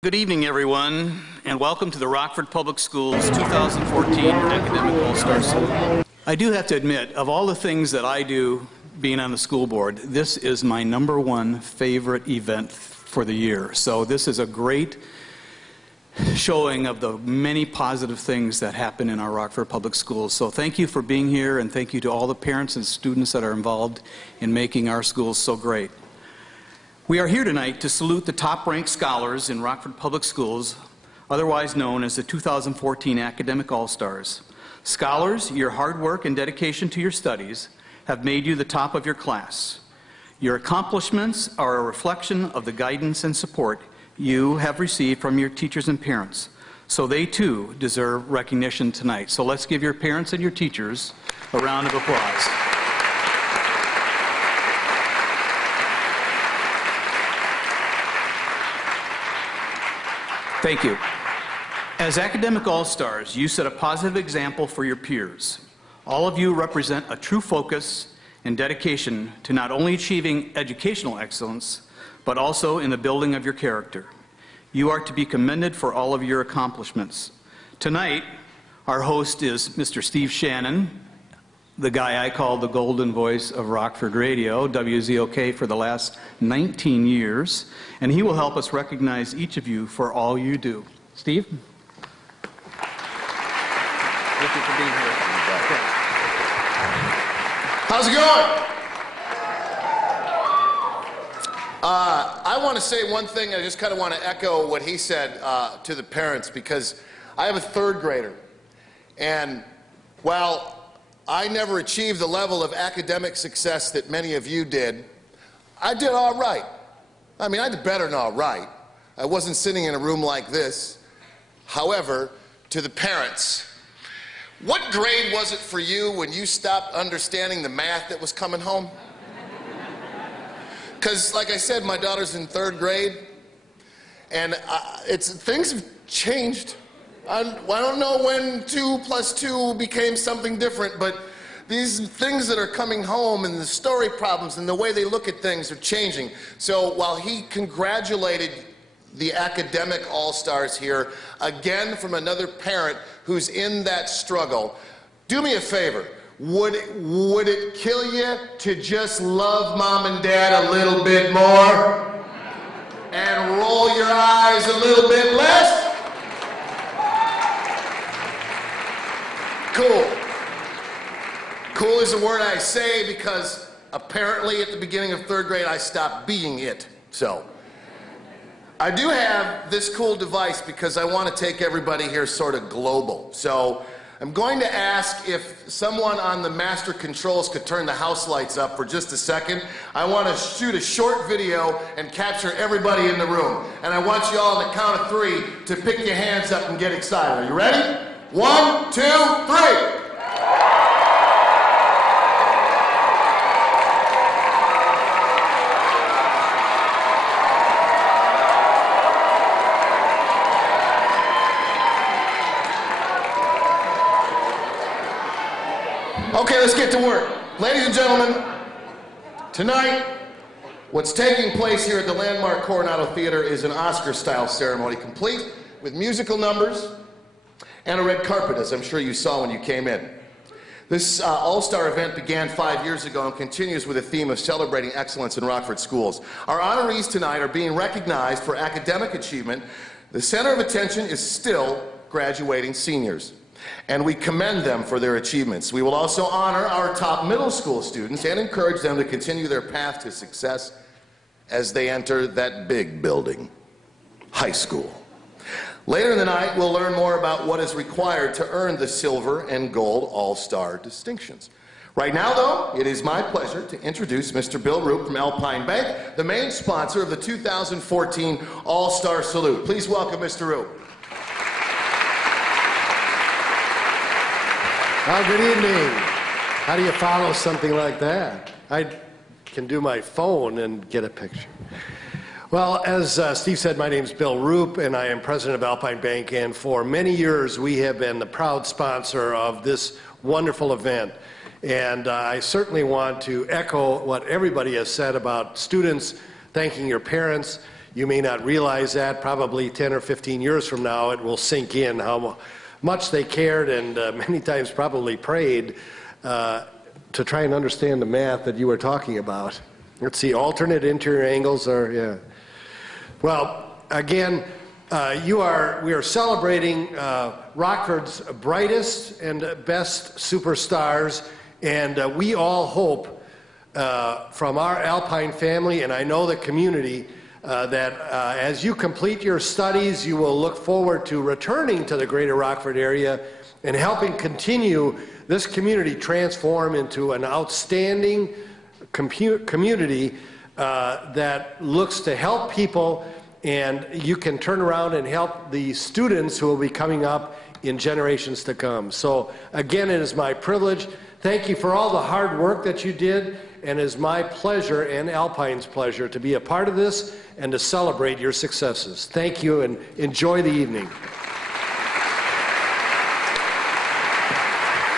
Good evening, everyone, and welcome to the Rockford Public Schools 2014 Academic All-Star Salute. I do have to admit, of all the things that I do being on the school board, this is my #1 favorite event for the year. So this is a great showing of the many positive things that happen in our Rockford Public Schools. So thank you for being here, and thank you to all the parents and students that are involved in making our schools so great. We are here tonight to salute the top-ranked scholars in Rockford Public Schools, otherwise known as the 2014 Academic All-Stars. Scholars, your hard work and dedication to your studies have made you the top of your class. Your accomplishments are a reflection of the guidance and support you have received from your teachers and parents. So they too deserve recognition tonight. So let's give your parents and your teachers a round of applause. Thank you. As academic all-stars, you set a positive example for your peers. All of you represent a true focus and dedication to not only achieving educational excellence, but also in the building of your character. You are to be commended for all of your accomplishments. Tonight, our host is Mr. Steve Shannon, the guy I call the golden voice of Rockford Radio, WZOK, for the last 19 years, and he will help us recognize each of you for all you do. Steve? Thank you for being here. How's it going? I want to say one thing. I just kind of want to echo what he said to the parents, because I have a third grader, and while I never achieved the level of academic success that many of you did, I did all right. I mean, I did better than all right. I wasn't sitting in a room like this. However, to the parents, what grade was it for you when you stopped understanding the math that was coming home? Because, like I said, my daughter's in 3rd grade, and things have changed. I don't know when 2 + 2 became something different, but these things that are coming home and the story problems and the way they look at things are changing. So while he congratulated the academic all-stars here, again from another parent who's in that struggle, do me a favor. Would it kill you to just love mom and dad a little bit more and roll your eyes a little bit less? Cool. Cool is a word I say because apparently at the beginning of 3rd grade I stopped being it. So I do have this cool device because I want to take everybody here sort of global. So I'm going to ask if someone on the master controls could turn the house lights up for just a second. I want to shoot a short video and capture everybody in the room. And I want you all on the count of 3 to pick your hands up and get excited. Are you ready? 1, 2, 3. Okay, let's get to work. Ladies and gentlemen, tonight, what's taking place here at the landmark Coronado Theater is an Oscar-style ceremony, complete with musical numbers and a red carpet, as I'm sure you saw when you came in. This all-star event began 5 years ago and continues with a theme of celebrating excellence in Rockford schools. Our honorees tonight are being recognized for academic achievement. The center of attention is still graduating seniors, and we commend them for their achievements. We will also honor our top middle school students and encourage them to continue their path to success as they enter that big building, high school. Later in the night, we'll learn more about what is required to earn the silver and gold all-star distinctions. Right now, though, it is my pleasure to introduce Mr. Bill Roop from Alpine Bank, the main sponsor of the 2014 All-Star Salute. Please welcome Mr. Roop. Well, good evening. How do you follow something like that? I can do my phone and get a picture. Well, as Steve said, my name's Bill Roop, and I am president of Alpine Bank, and for many years we have been the proud sponsor of this wonderful event. And I certainly want to echo what everybody has said about students thanking your parents. You may not realize that. Probably 10 or 15 years from now, it will sink in how much they cared and many times probably prayed to try and understand the math that you were talking about. Let's see, alternate interior angles are, yeah. Well, again, we are celebrating Rockford's brightest and best superstars, and we all hope from our Alpine family, and I know the community, that as you complete your studies, you will look forward to returning to the greater Rockford area and helping continue this community transform into an outstanding community that looks to help people, and you can turn around and help the students who will be coming up in generations to come. So again, it is my privilege. Thank you for all the hard work that you did, and it is my pleasure and Alpine's pleasure to be a part of this and to celebrate your successes. Thank you, and enjoy the evening.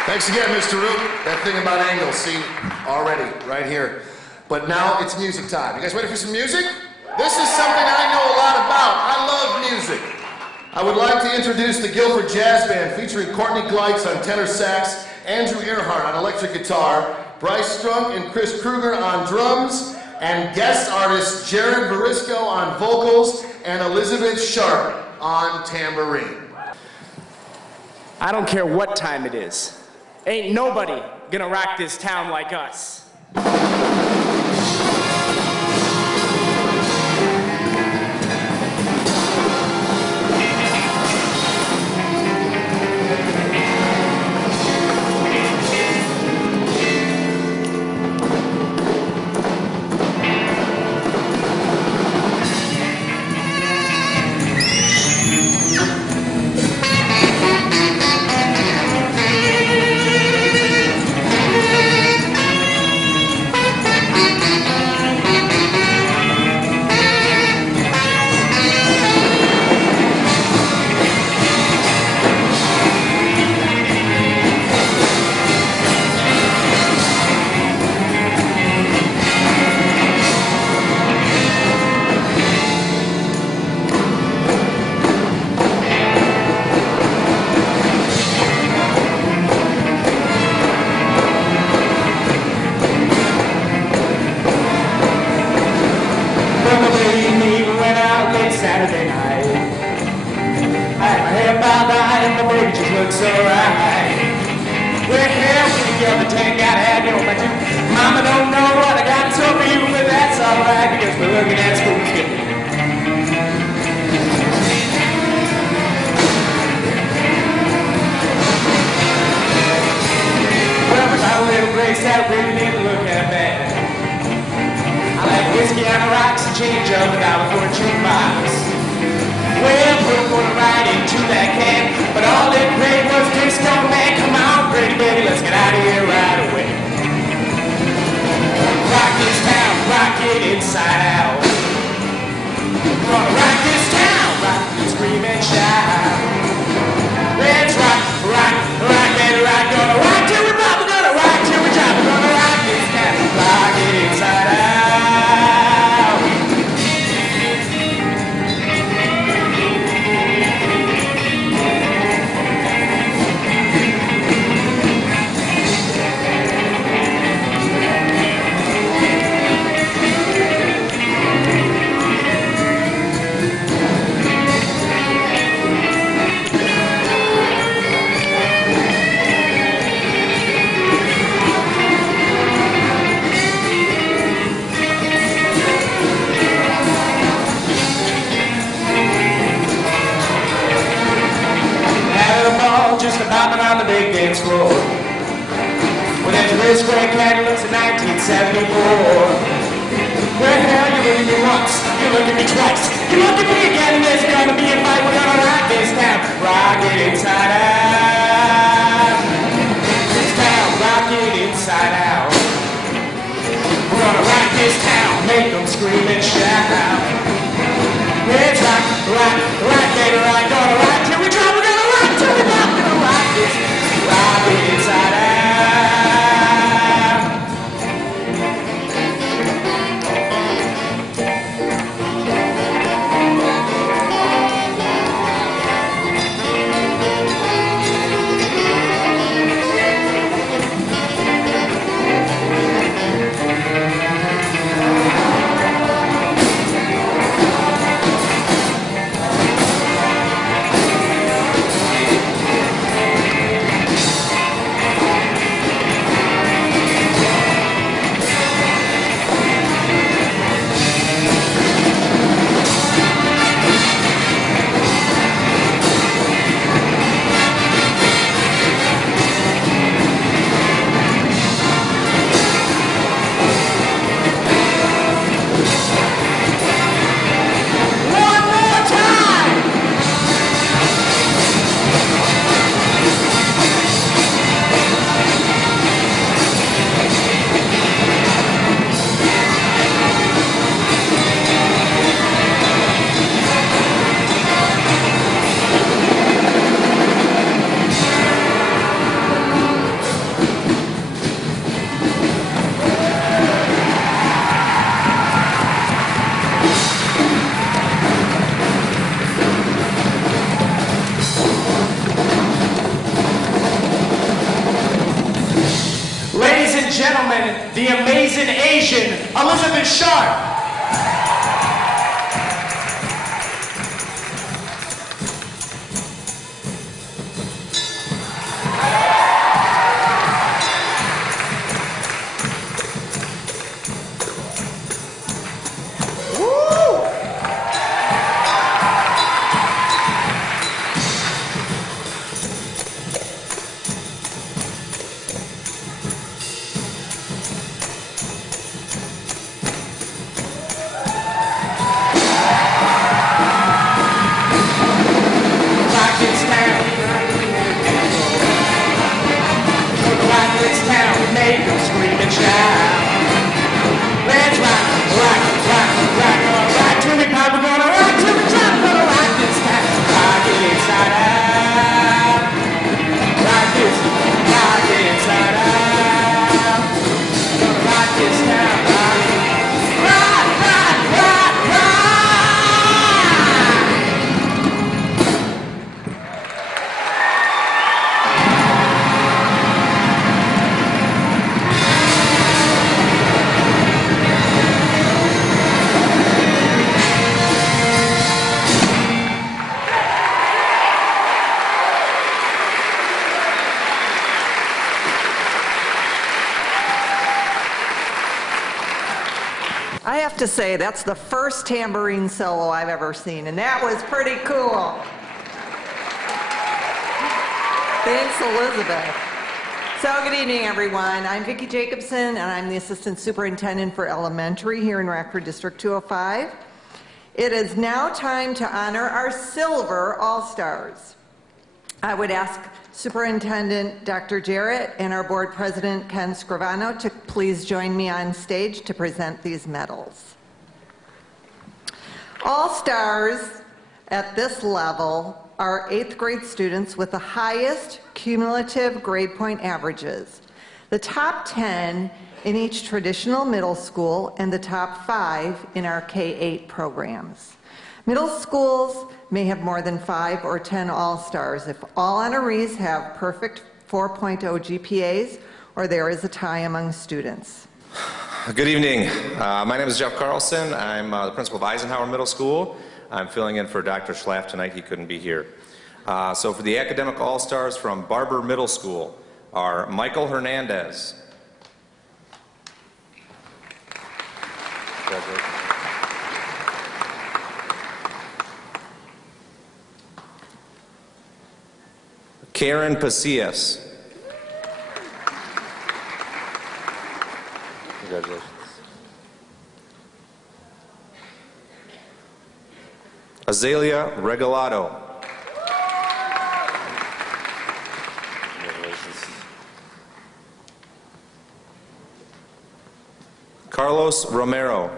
Thanks again, Mr. Root. That thing about angles, see, already, right here. But now it's music time. You guys ready for some music? This is something I know a lot about. I love music. I would like to introduce the Guilford Jazz Band featuring Courtney Gleitz on tenor sax, Andrew Earhart on electric guitar, Bryce Strunk and Chris Kruger on drums, and guest artists Jared Varisco on vocals and Elizabeth Sharp on tambourine. I don't care what time it is. Ain't nobody gonna rock this town like us. gentlemen, the amazing Asian, Elizabeth Sharp. I have to say, that's the first tambourine solo I've ever seen, and that was pretty cool. Thanks, Elizabeth. So, good evening, everyone. I'm Vicki Jacobson, and I'm the Assistant Superintendent for Elementary here in Rockford District 205. It is now time to honor our Silver All-Stars. I would ask Superintendent Dr. Jarrett and our Board President Ken Scrivano to please join me on stage to present these medals. All-Stars at this level are 8th grade students with the highest cumulative grade point averages, the top 10 in each traditional middle school and the top 5 in our K-8 programs. Middle schools may have more than 5 or 10 all-stars if all honorees have perfect 4.0 GPAs or there is a tie among students. Good evening. My name is Jeff Carlson. I'm the principal of Eisenhower Middle School. I'm filling in for Dr. Schlaff tonight. He couldn't be here. So for the academic all-stars from Barber Middle School are Michael Hernandez. Congratulations. Karen Pasillas. Congratulations. Azalea Regalado. Congratulations. Carlos Romero.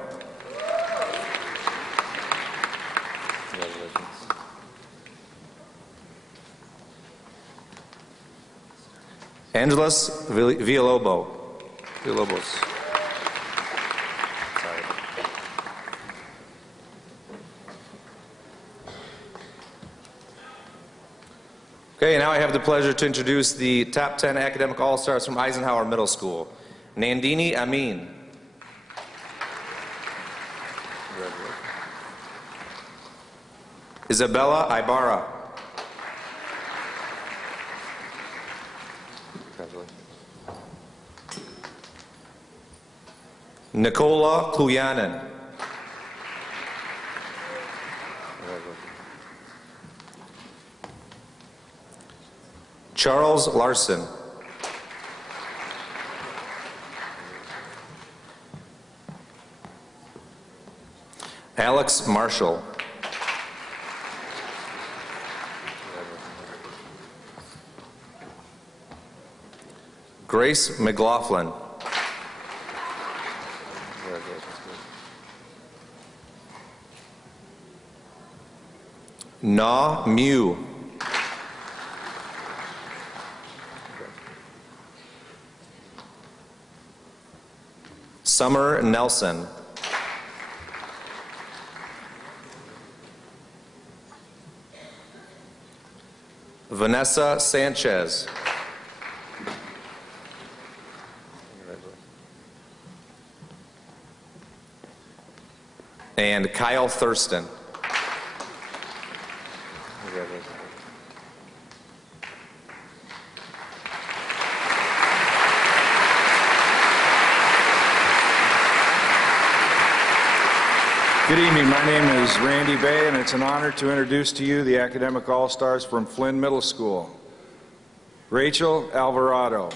Angeles Villalobos. Sorry. Okay, now I have the pleasure to introduce the top 10 academic all-stars from Eisenhower Middle School. Nandini Amin. Isabella Ibarra. Nicola Kluyanen. Charles Larson. Alex Marshall. Grace McLaughlin. Na Mew. Summer Nelson. Vanessa Sanchez. and Kyle Thurston. Good evening. My name is Randy Bay, and it's an honor to introduce to you the Academic All-Stars from Flynn Middle School. Rachel Alvarado.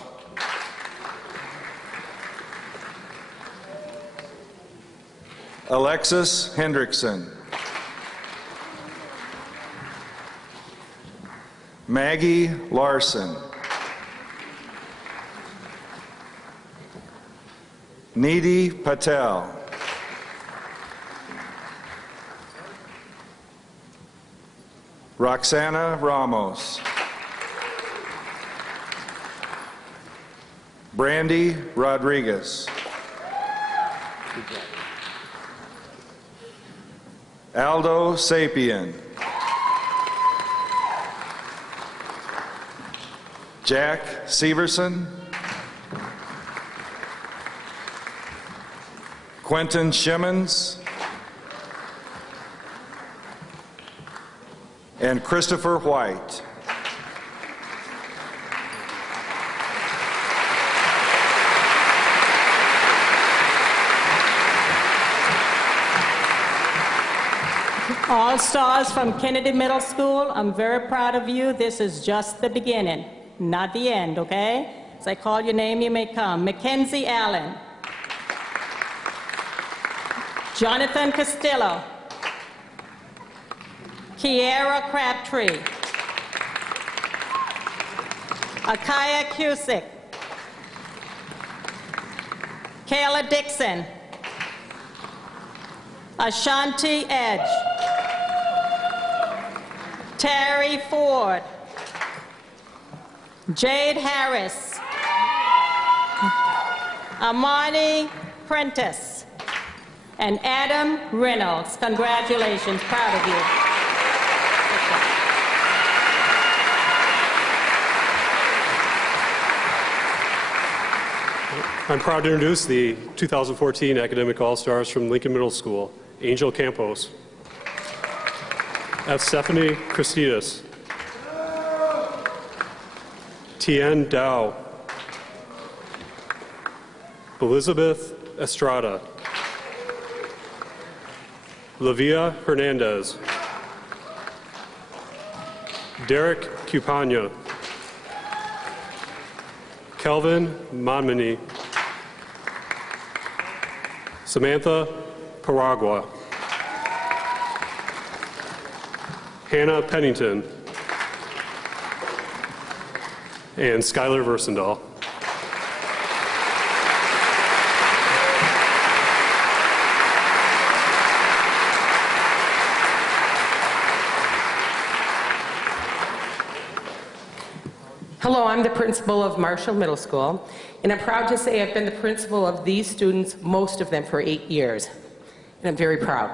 Alexis Hendrickson. Maggie Larson. Nidhi Patel. Roxana Ramos. Brandy Rodriguez. Aldo Sapien. Jack Severson. Quentin Shimmons. And Christopher White. All stars from Kennedy Middle School, I'm very proud of you. This is just the beginning, not the end, okay? As I call your name, you may come. Mackenzie Allen. Jonathan Castillo. Kiera Crabtree. Akaya Cusick. Kayla Dixon. Ashanti Edge. Terry Ford. Jade Harris. Amani Prentice. And Adam Reynolds. Congratulations, proud of you. I'm proud to introduce the 2014 Academic All-Stars from Lincoln Middle School, Angel Campos, F. Stephanie Christidas, Tien Dao, Elizabeth Estrada, Lavia Hernandez, Derek Cupana, Kelvin Monmany, Samantha Paragua, Hannah Pennington, and Skylar Versendahl. Hello, I'm the principal of Marshall Middle School, and I'm proud to say I've been the principal of these students, most of them for 8 years, and I'm very proud.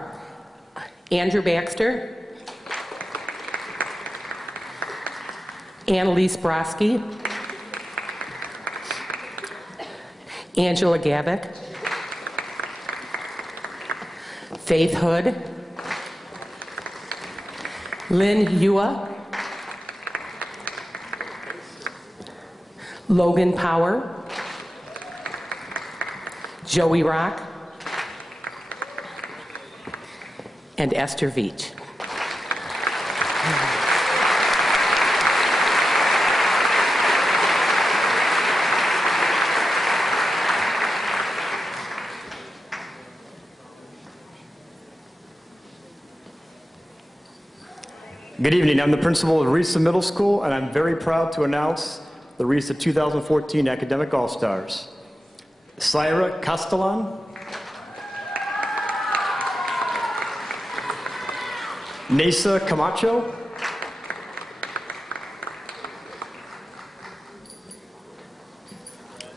Andrew Baxter, Annalise Broski, Angela Gabick, Faith Hood, Lynn Ewa, Logan Power, Joey Rock, and Esther Veach. Good evening. I'm the principal of Risa Middle School, and I'm very proud to announce the Risa 2014 Academic All-Stars. Syra Castellan, Nasa Camacho,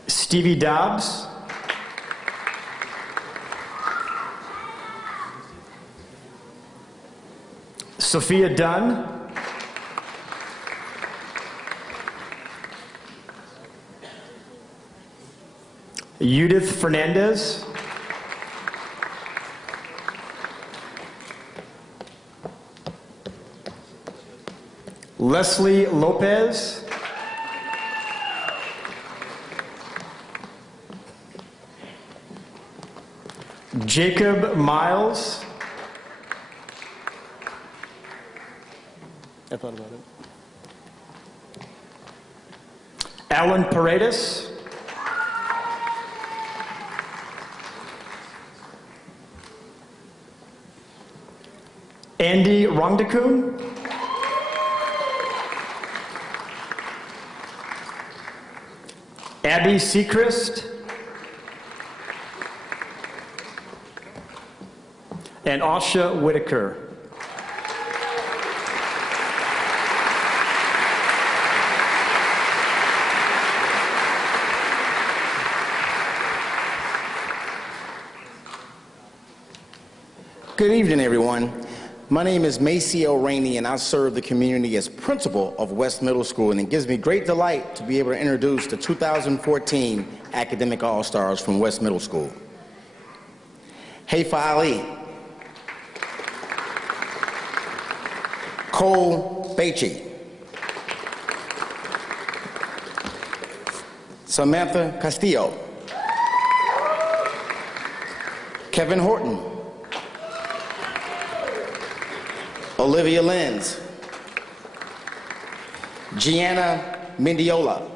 Stevie Dobbs, Sophia Dunn, Judith Fernandez, Leslie Lopez. Jacob Miles. I thought about it. Alan Paredes. Andy Rongdekun. Abby Seacrest. And Asha Whitaker. Good evening, everyone. My name is Maceo Rainey, and I serve the community as principal of West Middle School, and it gives me great delight to be able to introduce the 2014 Academic All-Stars from West Middle School. Haifa Ali, Cole Beachy, Samantha Castillo, Kevin Horton, Olivia Lenz, Gianna Mendiola,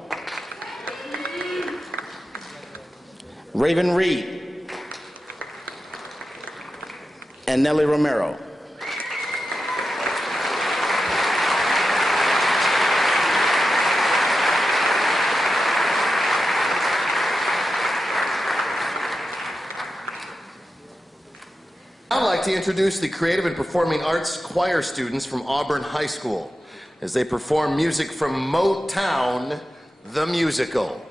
Raven Reed, and Nelly Romero. I'd like to introduce the Creative and Performing Arts choir students from Auburn High School as they perform music from Motown, the musical.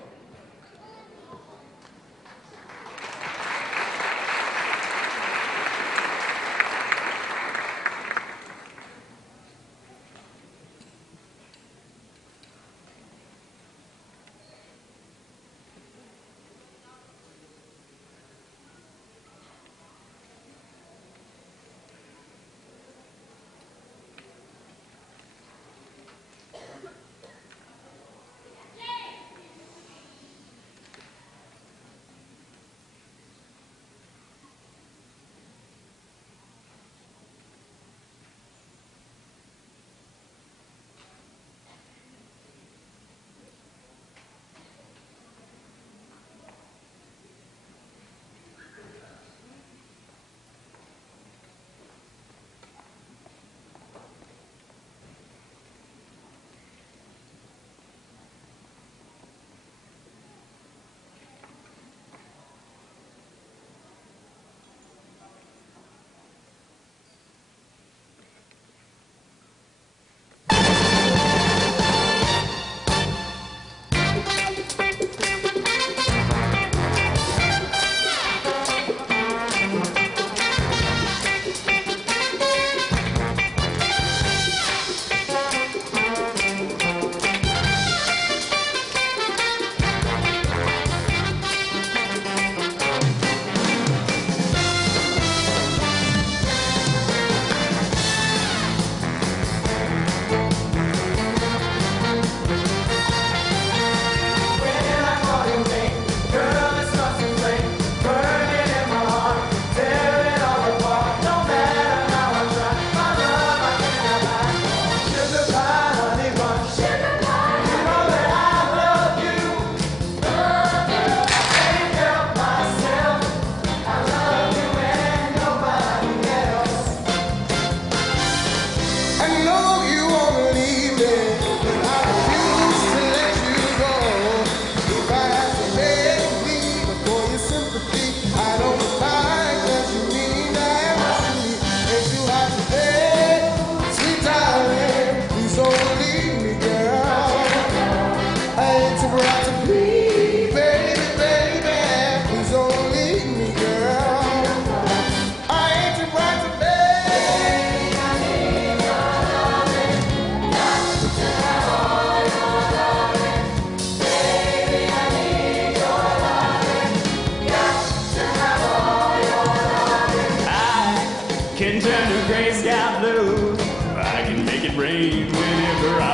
Can turn to gray sky blue. I can make it rain whenever I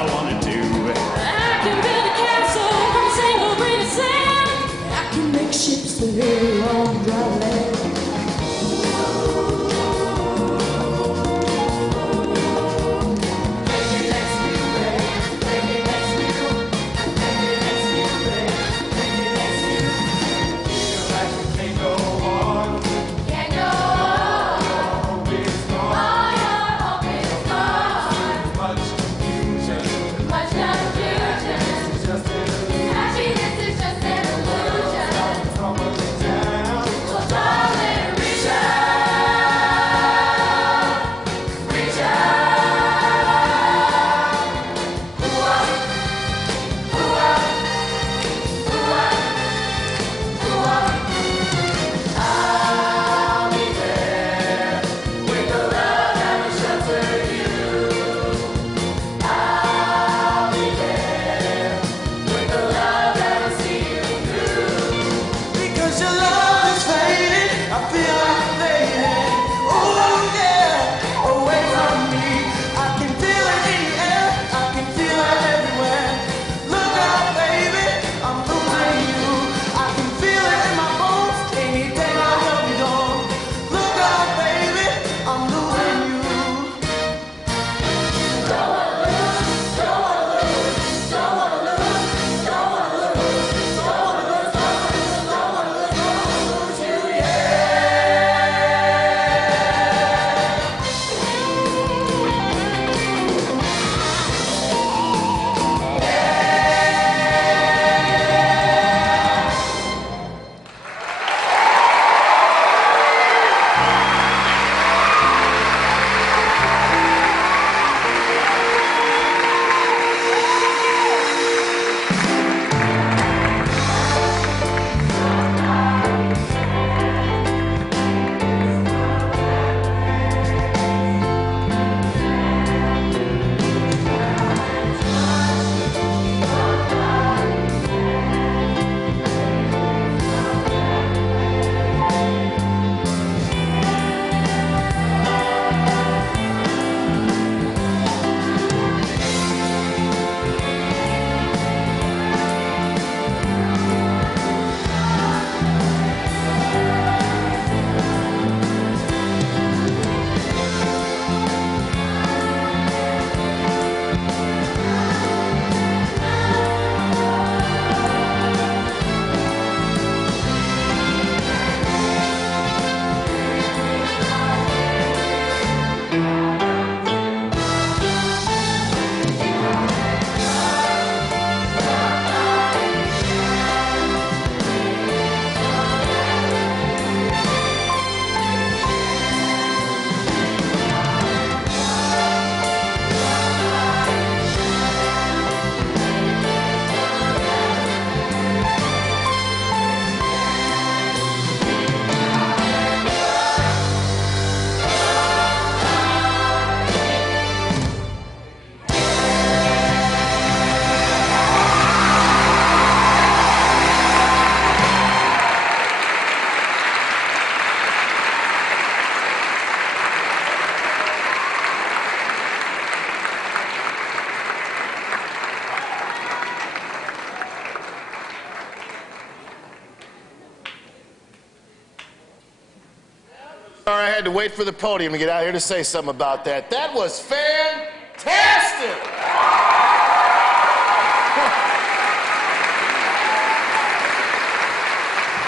to wait for the podium to get out here to say something about that. That was fantastic!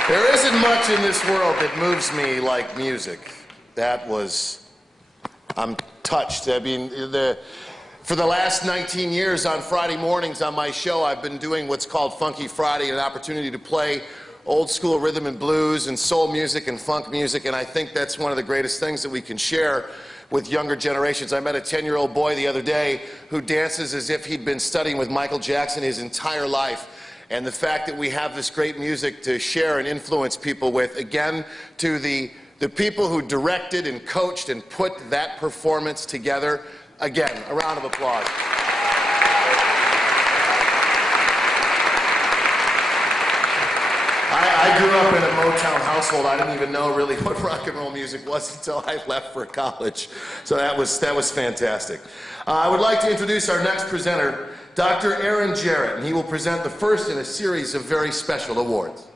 There isn't much in this world that moves me like music. That was, I'm touched. I mean, for the last 19 years on Friday mornings on my show, I've been doing what's called Funky Friday, an opportunity to play old school rhythm and blues and soul music and funk music, and I think that's one of the greatest things that we can share with younger generations. I met a 10-year-old boy the other day who dances as if he'd been studying with Michael Jackson his entire life. And the fact that we have this great music to share and influence people with, again, to the people who directed and coached and put that performance together, again, a round of applause. I grew up in a Motown household. I didn't even know really what rock and roll music was until I left for college. So that was fantastic. I would like to introduce our next presenter, Dr. Aaron Jarrett, and he will present the first in a series of very special awards.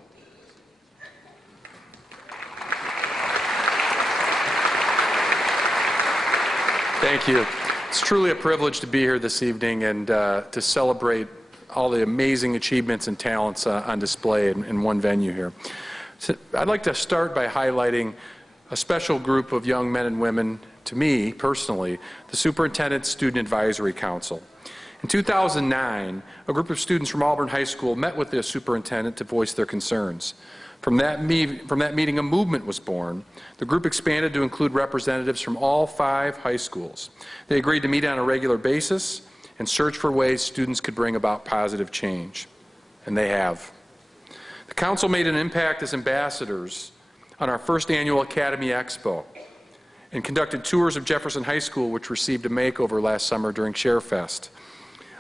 Thank you. It's truly a privilege to be here this evening and to celebrate all the amazing achievements and talents on display in one venue here. So I'd like to start by highlighting a special group of young men and women, to me personally, the Superintendent Student Advisory Council. In 2009, a group of students from Auburn High School met with the superintendent to voice their concerns. From that meeting, a movement was born. The group expanded to include representatives from all 5 high schools. They agreed to meet on a regular basis and search for ways students could bring about positive change. And they have. The council made an impact as ambassadors on our first annual Academy Expo and conducted tours of Jefferson High School, which received a makeover last summer during ShareFest.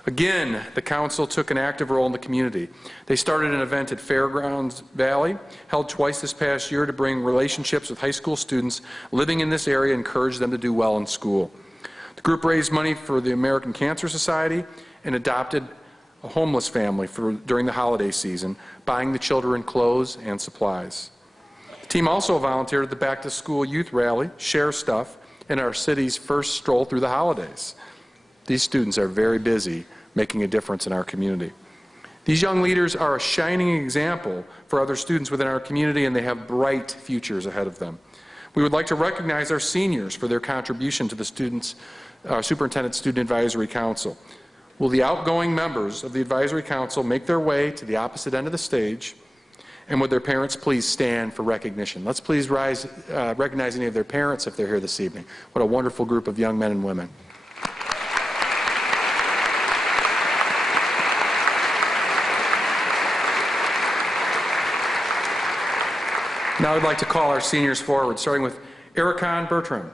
Again, the council took an active role in the community. They started an event at Fairgrounds Valley, held twice this past year to bring relationships with high school students living in this area and encourage them to do well in school. The group raised money for the American Cancer Society and adopted a homeless family during the holiday season, buying the children clothes and supplies. The team also volunteered at the Back to School Youth Rally, Share Stuff, and our city's first stroll through the holidays. These students are very busy making a difference in our community. These young leaders are a shining example for other students within our community, and they have bright futures ahead of them. We would like to recognize our seniors for their contribution to the Superintendent Student Advisory Council. Will the outgoing members of the Advisory Council make their way to the opposite end of the stage, and would their parents please stand for recognition? Let's please recognize any of their parents if they're here this evening. What a wonderful group of young men and women. Now I'd like to call our seniors forward, starting with Ericon Bertram.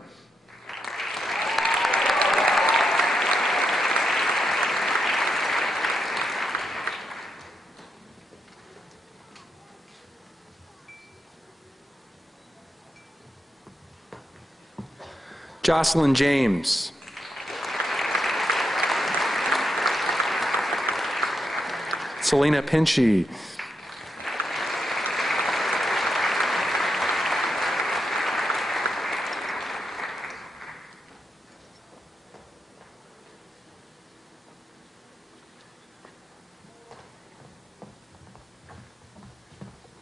Jocelyn James. Selena Pinchy.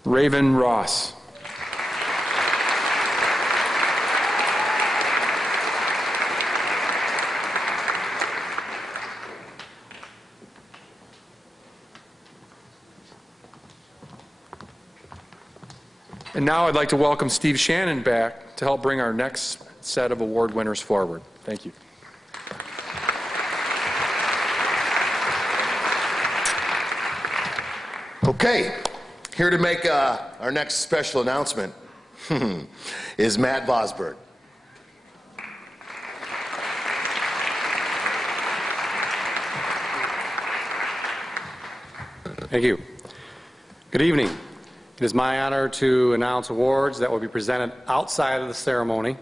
Raven Ross. And now I'd like to welcome Steve Shannon back to help bring our next set of award winners forward. Thank you. Okay. Here to make our next special announcement is Matt Vosberg. Thank you. Good evening. It is my honor to announce awards that will be presented outside of the ceremony.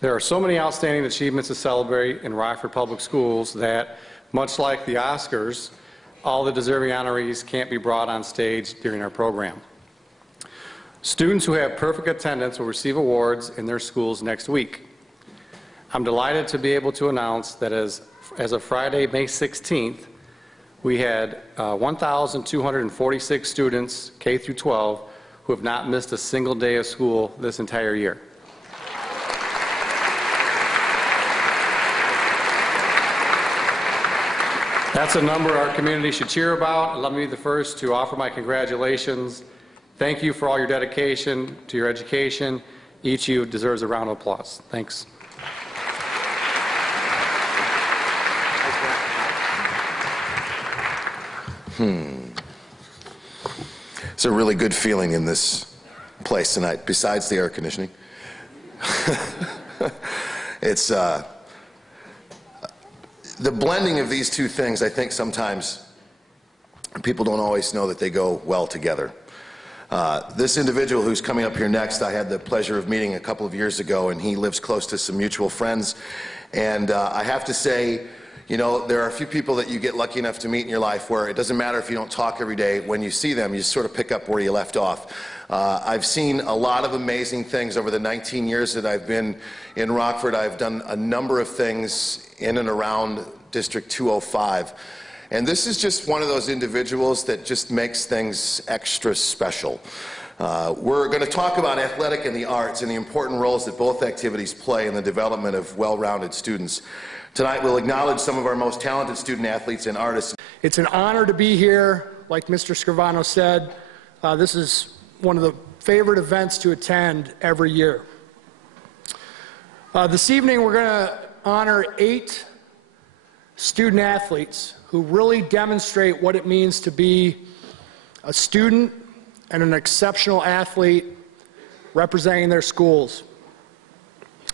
There are so many outstanding achievements to celebrate in Rockford Public Schools that, much like the Oscars, all the deserving honorees can't be brought on stage during our program. Students who have perfect attendance will receive awards in their schools next week. I'm delighted to be able to announce that as of Friday, May 16th, we had 1,246 students, K through 12, who have not missed a single day of school this entire year. That's a number our community should cheer about, and let me be the first to offer my congratulations. Thank you for all your dedication to your education. Each of you deserves a round of applause. Thanks. It's a really good feeling in this place tonight, besides the air conditioning. It's the blending of these two things. I think sometimes people don't always know that they go well together. This individual who's coming up here next, I had the pleasure of meeting a couple of years ago, and he lives close to some mutual friends. And I have to say, you know, there are a few people that you get lucky enough to meet in your life where it doesn't matter if you don't talk every day. When you see them, you sort of pick up where you left off. I've seen a lot of amazing things over the 19 years that I've been in Rockford. I've done a number of things in and around District 205. And this is just one of those individuals that just makes things extra special. We're going to talk about athletic and the arts and the important roles that both activities play in the development of well-rounded students. Tonight we'll acknowledge some of our most talented student athletes and artists. It's an honor to be here. Like Mr. Scrivano said, this is one of the favorite events to attend every year. This evening we're going to honor 8 student athletes who really demonstrate what it means to be a student and an exceptional athlete representing their schools.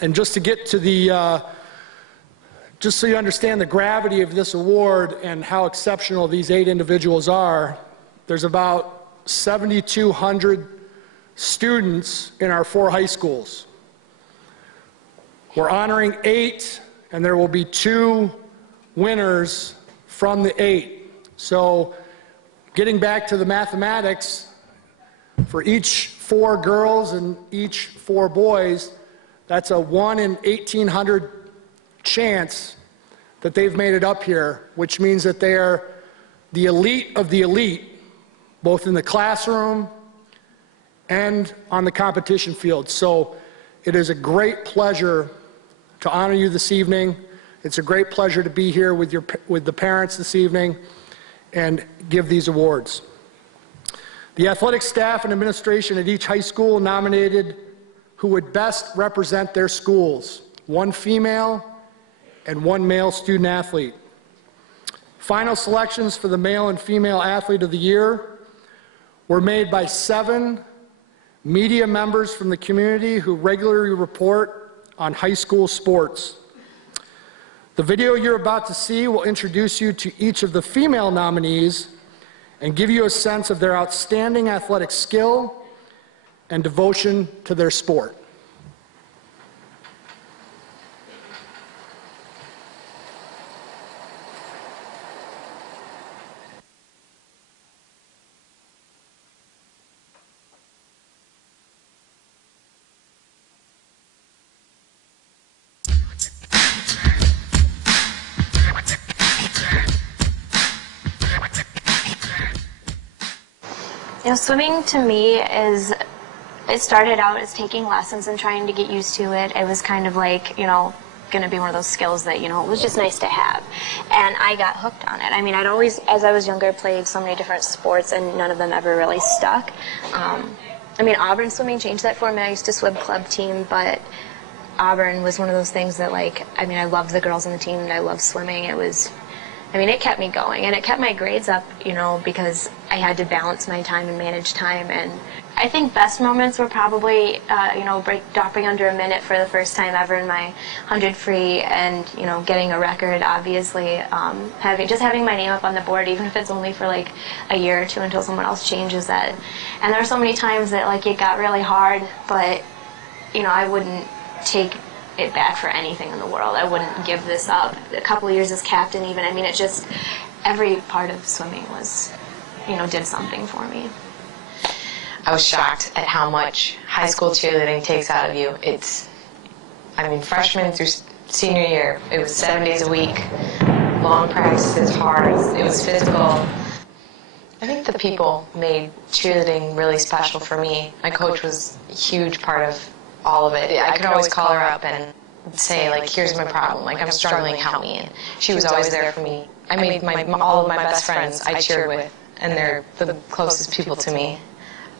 And just to get to the just so you understand the gravity of this award and how exceptional these 8 individuals are, there's about 7,200 students in our 4 high schools. We're honoring 8, and there will be 2 winners from the 8. So getting back to the mathematics, for each 4 girls and each 4 boys, that's a 1 in 1,800 chance that they've made it up here, which means that they are the elite of the elite, both in the classroom and on the competition field. So it is a great pleasure to honor you this evening. It's a great pleasure to be here with the parents this evening and give these awards. The athletic staff and administration at each high school nominated who would best represent their schools, 1 female and 1 male student athlete. Final selections for the male and female athlete of the year were made by 7 media members from the community who regularly report on high school sports. The video you're about to see will introduce you to each of the female nominees and give you a sense of their outstanding athletic skill and devotion to their sport. You know, swimming to me is, it started out as taking lessons and trying to get used to it. It was kind of like, you know, going to be one of those skills that, you know, it was just nice to have. And I got hooked on it. I mean, I'd always, as I was younger, played so many different sports and none of them ever really stuck. I mean, Auburn swimming changed that for me. I used to swim club team, but Auburn was one of those things that, like, I mean, I loved the girls on the team and I loved swimming. It was, I mean, it kept me going, and it kept my grades up, you know, because I had to balance my time and manage time. And I think best moments were probably, you know, dropping under a minute for the first time ever in my 100 free, and, you know, getting a record, obviously. Having my name up on the board, even if it's only for like a year or 2 until someone else changes that. And there are so many times that, like, it got really hard, but, you know, I wouldn't take it back for anything in the world. I wouldn't give this up. A couple of years as captain even, I mean, it just, every part of swimming was, you know, did something for me. I was shocked at how much high school cheerleading takes out of you. I mean, freshman through senior year, it was 7 days a week, long practices, hard, it was physical. I think the people made cheerleading really special for me. My coach was a huge part of all of it. I could always call her up and say, like, here's my problem, like, I'm struggling, help me. And she was always there for me. I made all of my best friends I cheered with, and they're the closest people to me.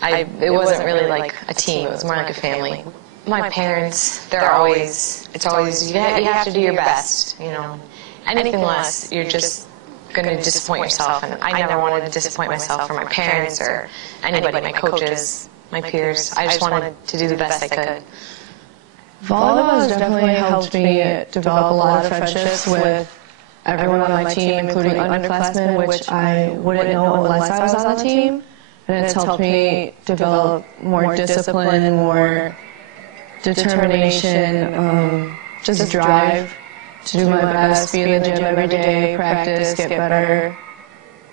It wasn't really like a team, it was more like a family. My parents, it's always, you have to do your best, you know. Anything less, you're just going to disappoint yourself, and I never wanted to disappoint myself or my parents or anybody, my coaches, my peers. I just wanted to do the best I could. Volleyball has definitely helped me develop a lot of friendships with everyone on my team, including underclassmen, which I wouldn't know unless I was on the team. And it's helped me develop more discipline, more determination, just drive to do my best, be in the gym every day, practice, get better.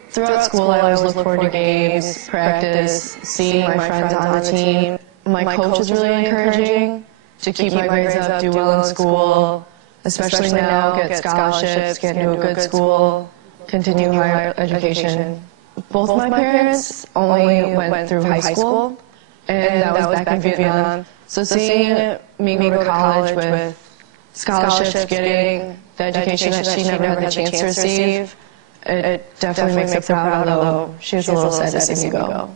Throughout school, I always look forward to games, practice, seeing my friends on the team. My coach is really encouraging to keep my grades up, do well in school, especially now, get scholarships, get into a good school, continue higher education. Both my parents only went through high school, and that was back in Vietnam. So seeing me go to college with scholarships, getting the education that she never had the chance to receive, it definitely makes her proud, although she was a little sad to see me go.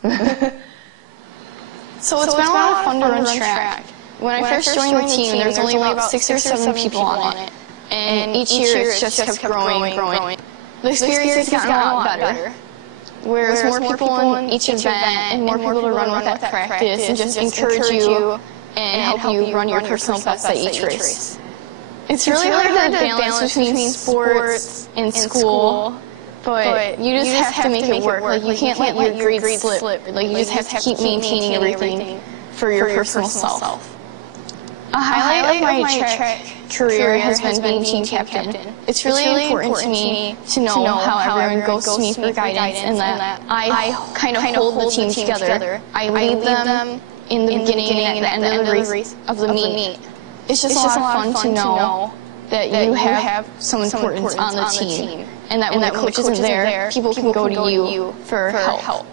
So it's been a lot of fun to run track. When I first joined the team, there was only about 6 or 7 people on it. And each year it just kept growing. The experience has gotten a lot better. Whereas more people in each event and more people to run with at practice and just encourage you and help you run your personal best at each race. It's really hard to balance between sports and school, but you just have to make it work. Like, you can't let your grades slip. Like, you just have to keep maintaining everything for your personal self. A highlight of my track career has been being team captain. It's really important to me to know how everyone goes to me for guidance and that I kind of hold the team together. I lead them in the beginning and at the end of the race of the meet. It's just a lot of fun to know that you have some importance on the team, and that when the coach isn't there, people can go to you for help.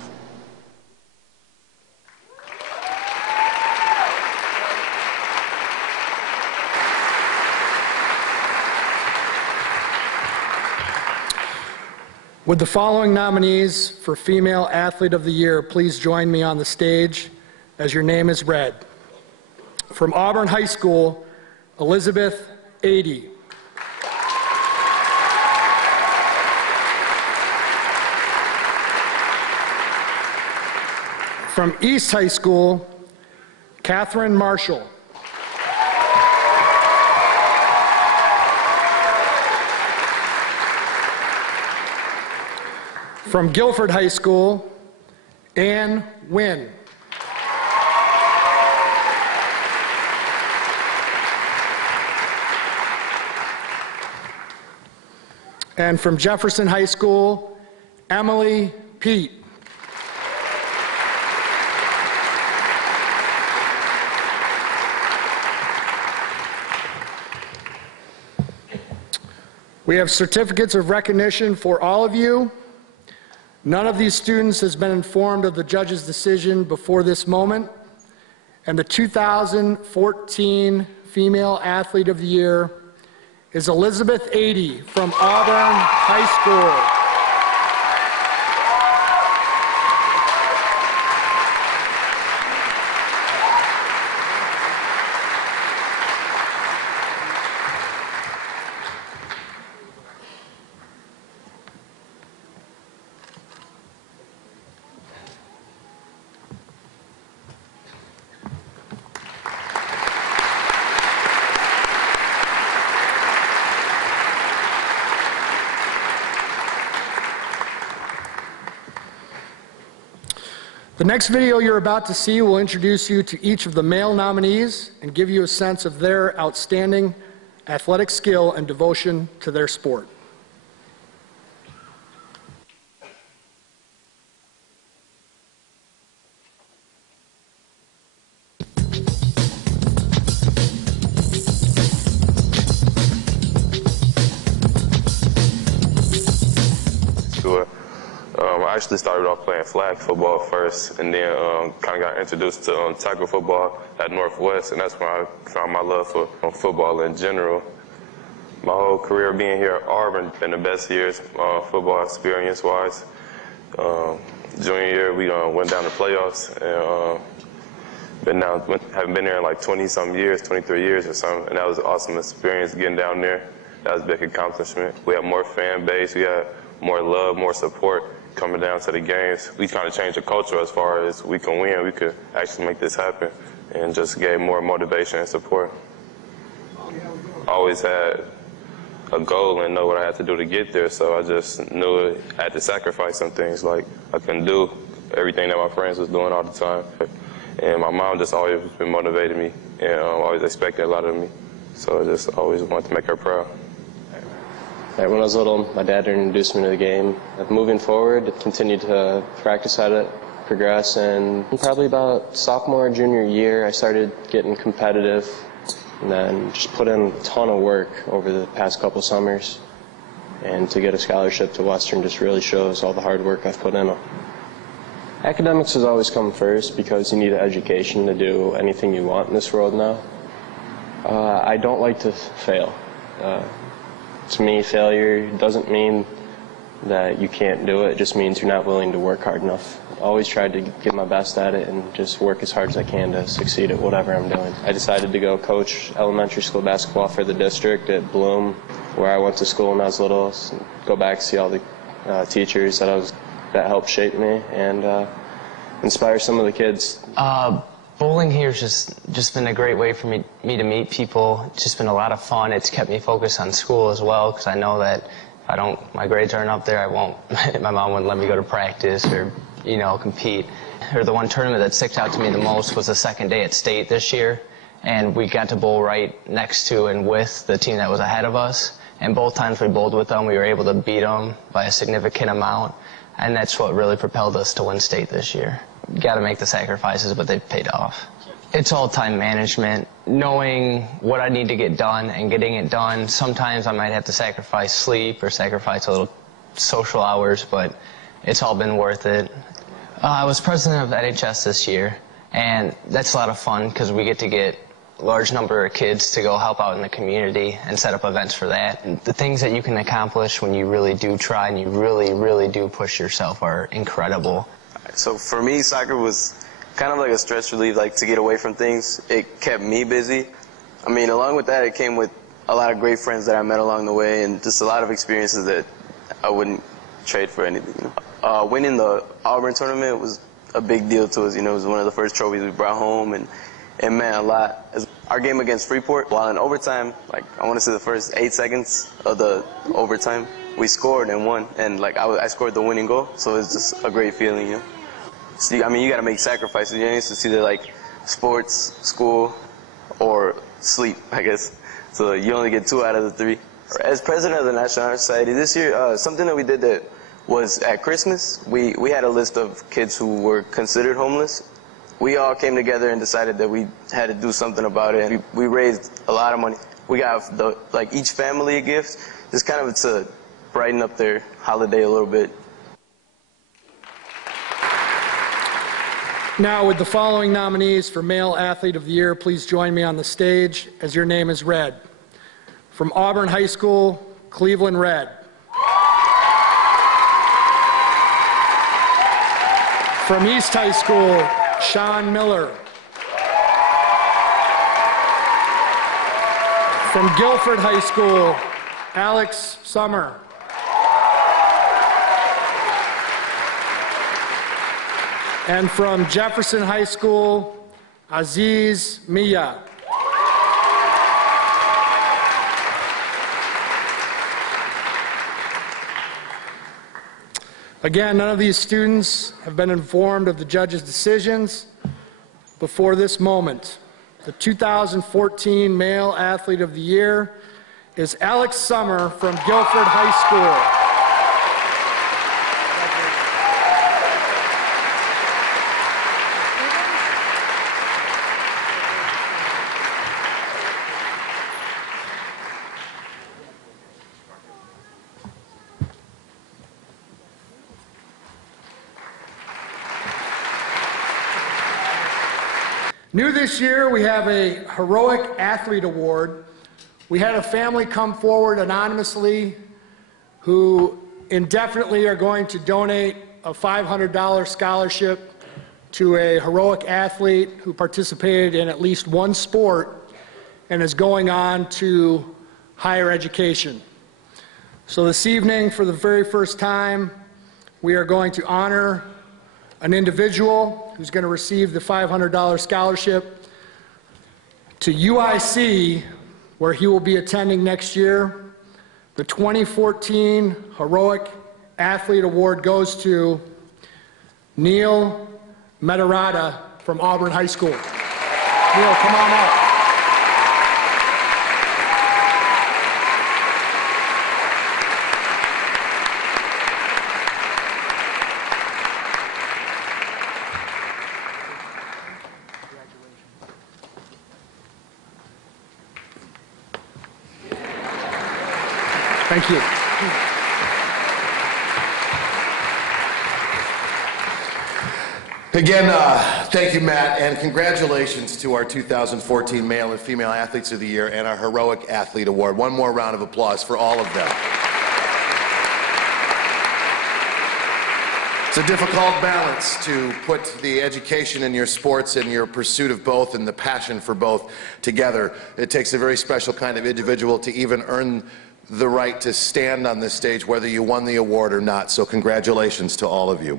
Would the following nominees for Female Athlete of the Year please join me on the stage as your name is read. From Auburn High School, Elizabeth Adey. From East High School, Catherine Marshall. From Guilford High School, Ann Wynn. And from Jefferson High School, Emily Pete. We have certificates of recognition for all of you. None of these students has been informed of the judge's decision before this moment, and the 2014 Female Athlete of the Year is Elizabeth Adey from Auburn High School. The next video you're about to see will introduce you to each of the male nominees and give you a sense of their outstanding athletic skill and devotion to their sport. school. I actually started off playing flag football first, and then kind of got introduced to tackle football at Northwest, and that's when I found my love for football in general. My whole career being here at Auburn been the best years football experience-wise. Junior year, we went down to playoffs, and haven't been there in like 20-something years, 23 years or something, and that was an awesome experience getting down there. That was a big accomplishment. We have more fan base, we have more love, more support coming down to the games. We kind of changed the culture as far as we can win, we could actually make this happen, and just gave more motivation and support. I always had a goal and know what I had to do to get there, so I just knew I had to sacrifice some things. Like, I couldn't do everything that my friends was doing all the time. And my mom just always been motivating me and always expected a lot of me. So I just always wanted to make her proud. When I was little, my dad introduced me to the game. Moving forward, continued to practice at it, progress, and probably about sophomore, junior year, I started getting competitive, and then just put in a ton of work over the past couple summers. And to get a scholarship to Western just really shows all the hard work I've put in. Academics has always come first because you need an education to do anything you want in this world now. I don't like to fail. To me, failure doesn't mean that you can't do it. It just means you're not willing to work hard enough. I always tried to give my best at it and just work as hard as I can to succeed at whatever I'm doing. I decided to go coach elementary school basketball for the district at Bloom, where I went to school when I was little, and go back see all the teachers that helped shape me and inspire some of the kids. Bowling here has just been a great way for me to meet people. It's just been a lot of fun. It's kept me focused on school as well, because I know that if my grades aren't up there, my mom wouldn't let me go to practice or, compete. Or the one tournament that stuck out to me the most was the second day at state this year, and we got to bowl right next to and with the team that was ahead of us. And both times we bowled with them, we were able to beat them by a significant amount, and that's what really propelled us to win state this year. You got to make the sacrifices, but they've paid off. It's all time management, knowing what I need to get done and getting it done. Sometimes I might have to sacrifice sleep or sacrifice a little social hours, but it's all been worth it. I was president of NHS this year, and that's a lot of fun because we get to get a large number of kids to go help out in the community and set up events for that. And the things that you can accomplish when you really do try and you really, really do push yourself are incredible. So for me, soccer was kind of like a stress relief, like to get away from things. It kept me busy. I mean, along with that, it came with a lot of great friends that I met along the way and just a lot of experiences that I wouldn't trade for anything. Winning the Auburn tournament was a big deal to us. It was one of the first trophies we brought home, and it meant a lot. Our game against Freeport, while in overtime, I want to say the first 8 seconds of the overtime, we scored and won, and I scored the winning goal, so it's just a great feeling, So, you got to make sacrifices. It's either sports, school, or sleep, I guess. So you only get 2 out of the 3. As president of the National Honor Society this year, something that we did that was at Christmas, we had a list of kids who were considered homeless. We all came together and decided that we had to do something about it. And we raised a lot of money. We got each family a gift, just kind of to brighten up their holiday a little bit. Now, with the following nominees for Male Athlete of the Year, please join me on the stage as your name is read. From Auburn High School, Cleveland Red. From East High School, Sean Miller. From Guilford High School, Alex Summer. And from Jefferson High School, Aziz Mia. Again, none of these students have been informed of the judge's decisions before this moment. The 2014 Male Athlete of the Year is Alex Summer from Guilford High School. New this year, we have a Heroic Athlete Award. We had a family come forward anonymously who indefinitely are going to donate a $500 scholarship to a heroic athlete who participated in at least one sport and is going on to higher education. So this evening, for the very first time, we are going to honor an individual who's going to receive the $500 scholarship to UIC, where he will be attending next year. The 2014 Heroic Athlete Award goes to Neil Medarata from Auburn High School. Neil, come on up. Thank you. Again, thank you, Matt, and congratulations to our 2014 Male and Female Athletes of the Year and our Heroic Athlete Award. One more round of applause for all of them. It's a difficult balance to put the education in your sports and your pursuit of both and the passion for both together. It takes a very special kind of individual to even earn the right to stand on this stage, whether you won the award or not. So congratulations to all of you.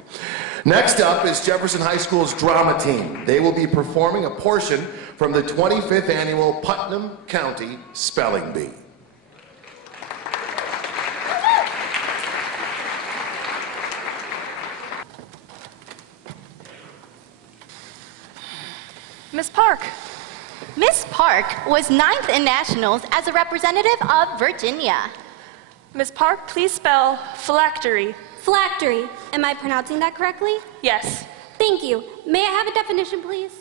Next up is Jefferson High School's drama team. They will be performing a portion from the 25th annual Putnam County Spelling Bee. Miss Park. Miss Park was 9th in nationals as a representative of Virginia. Miss Park, please spell phylactery. Phylactery. Am I pronouncing that correctly? Yes. Thank you. May I have a definition, please?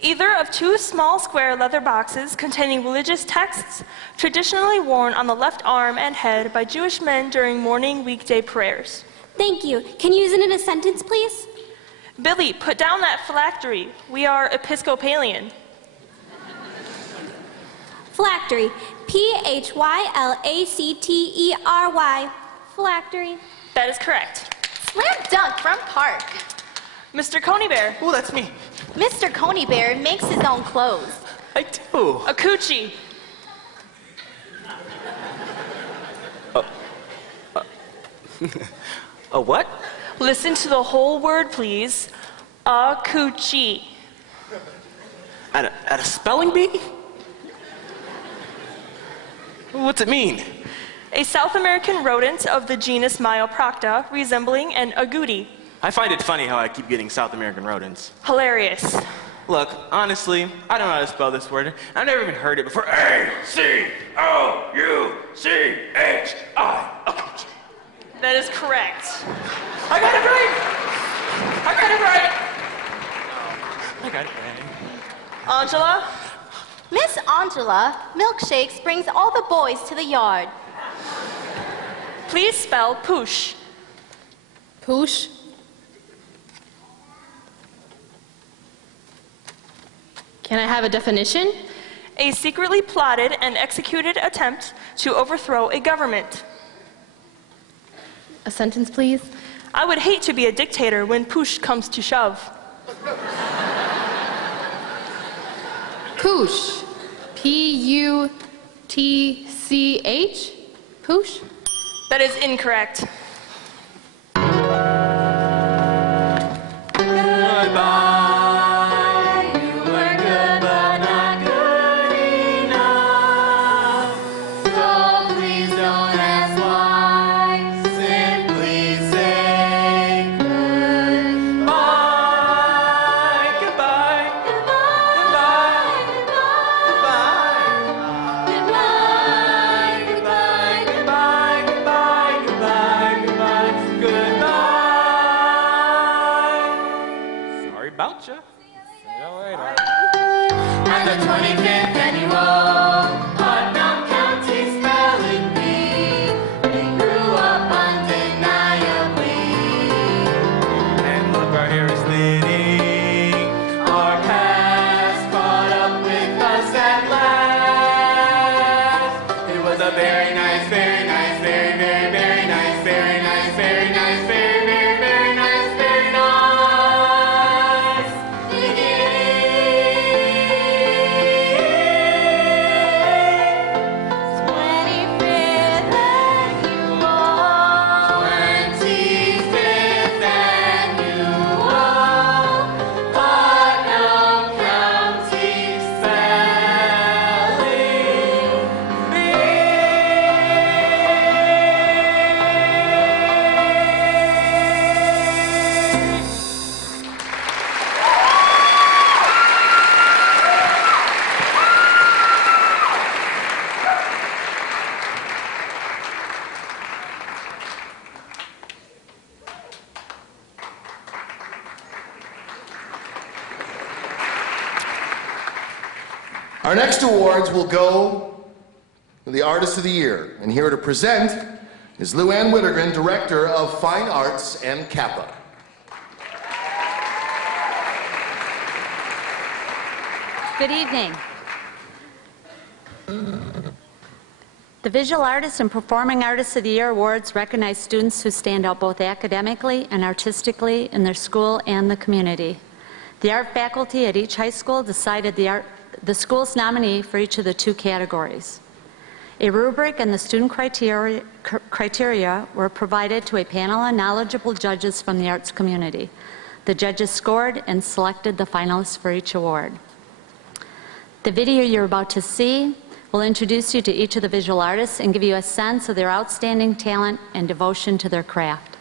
Either of two small square leather boxes containing religious texts traditionally worn on the left arm and head by Jewish men during morning weekday prayers. Thank you. Can you use it in a sentence, please? Billy, put down that phylactery. We are Episcopalian. Phylactery. P-H-Y-L-A-C-T-E-R-Y. Phylactery. That is correct. Slam dunk from Park. Mr. Coney Bear. Oh, that's me. Mr. Coney Bear makes his own clothes. I do. A coochie. A what? Listen to the whole word, please. A coochie. At a spelling bee? What's it mean? A South American rodent of the genus Myoprocta, resembling an agouti. I find it funny how I keep getting South American rodents. Hilarious. Look, honestly, I don't know how to spell this word. I've never even heard it before. A-C-O-U-C-H-I. That is correct. I got it right! I got it right! I got it right. Angela? Miss Angela Milkshakes brings all the boys to the yard. Please spell poosh. Poosh? Can I have a definition? A secretly plotted and executed attempt to overthrow a government. A sentence, please. I would hate to be a dictator when push comes to shove. Poosh. P-U-T-C-H? Poosh? That is incorrect. Goodbye. You were good, but not good enough. So please don't ask why. Simply say goodbye. Goodbye. Goodbye. Goodbye. Goodbye. Goodbye. Goodbye. Goodbye. Goodbye. Sorry about ya. And the 25th annual Putnam County Spelling Bee, we grew up undeniably. And look, our hair is thinning, our past Our next awards will go to the Artist of the Year. And here to present is Lou Ann Wittergren, Director of Fine Arts and Kappa. Good evening. The Visual Artist and Performing Artist of the Year Awards recognize students who stand out both academically and artistically in their school and the community. The art faculty at each high school decided the school's nominee for each of the two categories. A rubric and the student criteria were provided to a panel of knowledgeable judges from the arts community. The judges scored and selected the finalists for each award. The video you're about to see will introduce you to each of the visual artists and give you a sense of their outstanding talent and devotion to their craft.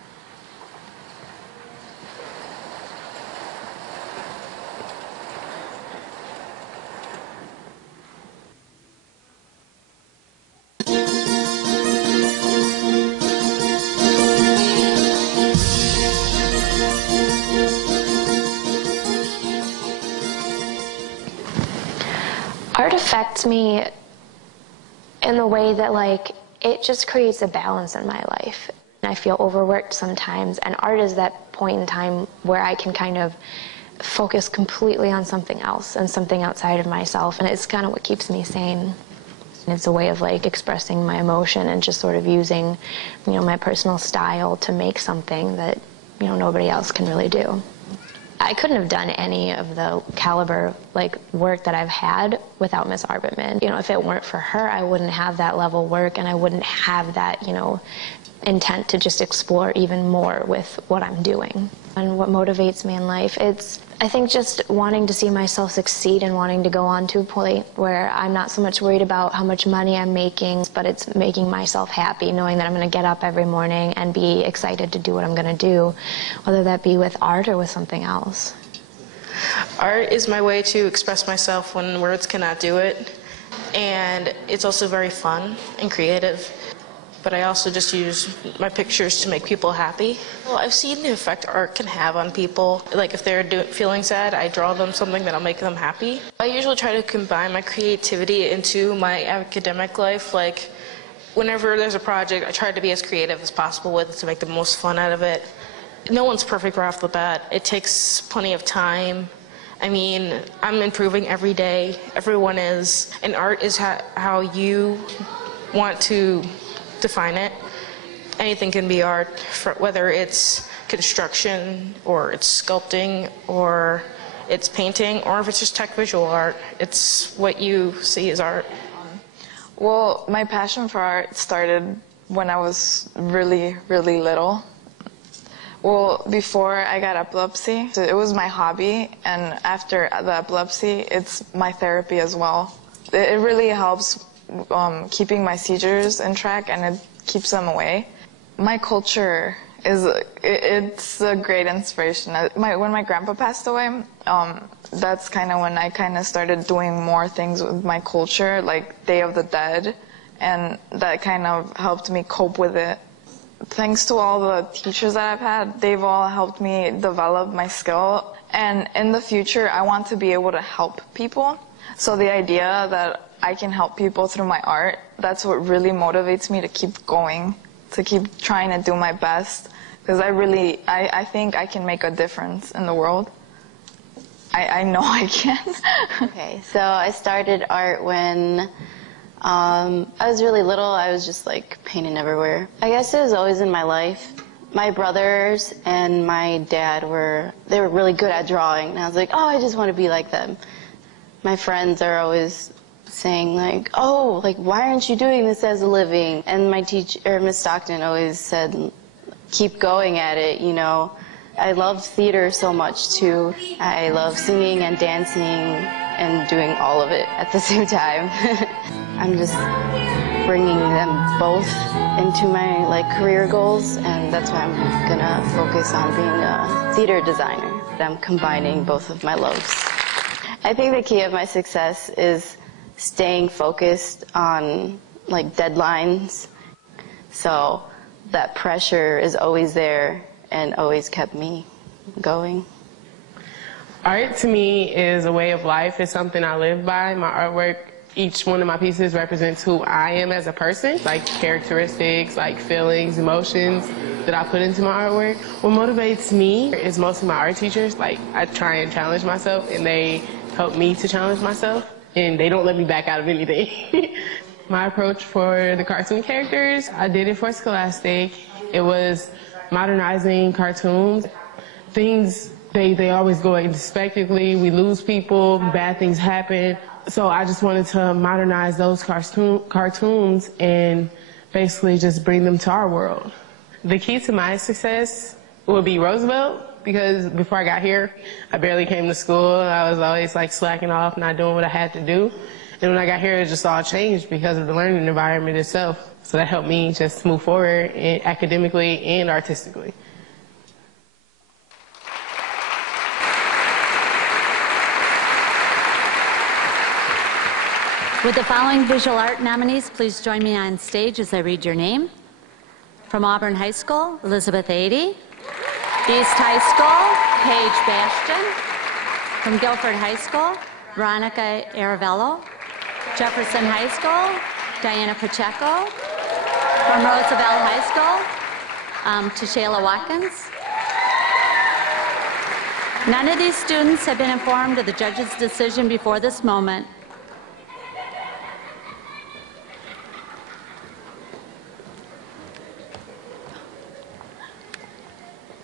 Art affects me in the way that, like, it just creates a balance in my life. I feel overworked sometimes, and art is that point in time where I can kind of focus completely on something else and something outside of myself, and it's kind of what keeps me sane. It's a way of, like, expressing my emotion and just sort of using, you know, my personal style to make something that, you know, nobody else can really do. I couldn't have done any of the caliber, like, work that I've had without Miss Arbitman. You know, if it weren't for her, I wouldn't have that level work, and I wouldn't have that, you know, intent to just explore even more with what I'm doing. And what motivates me in life, it's, I think, just wanting to see myself succeed and wanting to go on to a point where I'm not so much worried about how much money I'm making, but it's making myself happy, knowing that I'm going to get up every morning and be excited to do what I'm going to do, whether that be with art or with something else. Art is my way to express myself when words cannot do it, and it's also very fun and creative. But I also just use my pictures to make people happy. Well, I've seen the effect art can have on people. Like, if they're feeling sad, I draw them something that'll make them happy. I usually try to combine my creativity into my academic life. Like, whenever there's a project, I try to be as creative as possible with it to make the most fun out of it. No one's perfect right off the bat. It takes plenty of time. I mean, I'm improving every day. Everyone is. And art is how you want to define it. Anything can be art, whether it's construction or it's sculpting or it's painting or if it's just tech visual art. It's what you see as art. Well, my passion for art started when I was really, really little. Well, before I got epilepsy, it was my hobby, and after the epilepsy, it's my therapy as well. It really helps keeping my seizures in track, and it keeps them away. My culture it's a great inspiration. When my grandpa passed away, that's kind of when I kind of started doing more things with my culture, like Day of the Dead, and that kind of helped me cope with it. Thanks to all the teachers that I've had, they've all helped me develop my skill, and in the future I want to be able to help people. So the idea that I can help people through my art, that's what really motivates me to keep going, to keep trying to do my best, because I think I can make a difference in the world. I know I can. Okay, so I started art when I was really little. I was just like painting everywhere. I guess it was always in my life. My brothers and my dad were really good at drawing, and I was like, oh, I just want to be like them. My friends are always saying like, oh, like, why aren't you doing this as a living? And my teacher, Miss Stockton, always said, keep going at it, you know. I love theater so much too. I love singing and dancing and doing all of it at the same time. I'm just bringing them both into my career goals, and that's why I'm gonna focus on being a theater designer. I'm combining both of my loves. I think the key of my success is staying focused on deadlines. So that pressure is always there and always kept me going. Art to me is a way of life. It's something I live by. My artwork, each one of my pieces represents who I am as a person, like characteristics, like feelings, emotions that I put into my artwork. What motivates me is mostly my art teachers. Like, I try and challenge myself, and they help me to challenge myself, and they don't let me back out of anything. My approach for the cartoon characters, I did it for Scholastic. It was modernizing cartoons. Things, they always go unexpectedly. We lose people, bad things happen. So I just wanted to modernize those cartoons and basically just bring them to our world. The key to my success would be Roosevelt, because before I got here, I barely came to school. I was always like slacking off, not doing what I had to do. And when I got here, it just all changed because of the learning environment itself. So that helped me just move forward academically and artistically. Would the following visual art nominees please join me on stage as I read your name? From Auburn High School, Elizabeth Adey. East High School, Paige Bastion. From Guilford High School, Veronica Aravello. Jefferson High School, Diana Pacheco. From Roosevelt High School, Tashayla Watkins. None of these students have been informed of the judge's decision before this moment.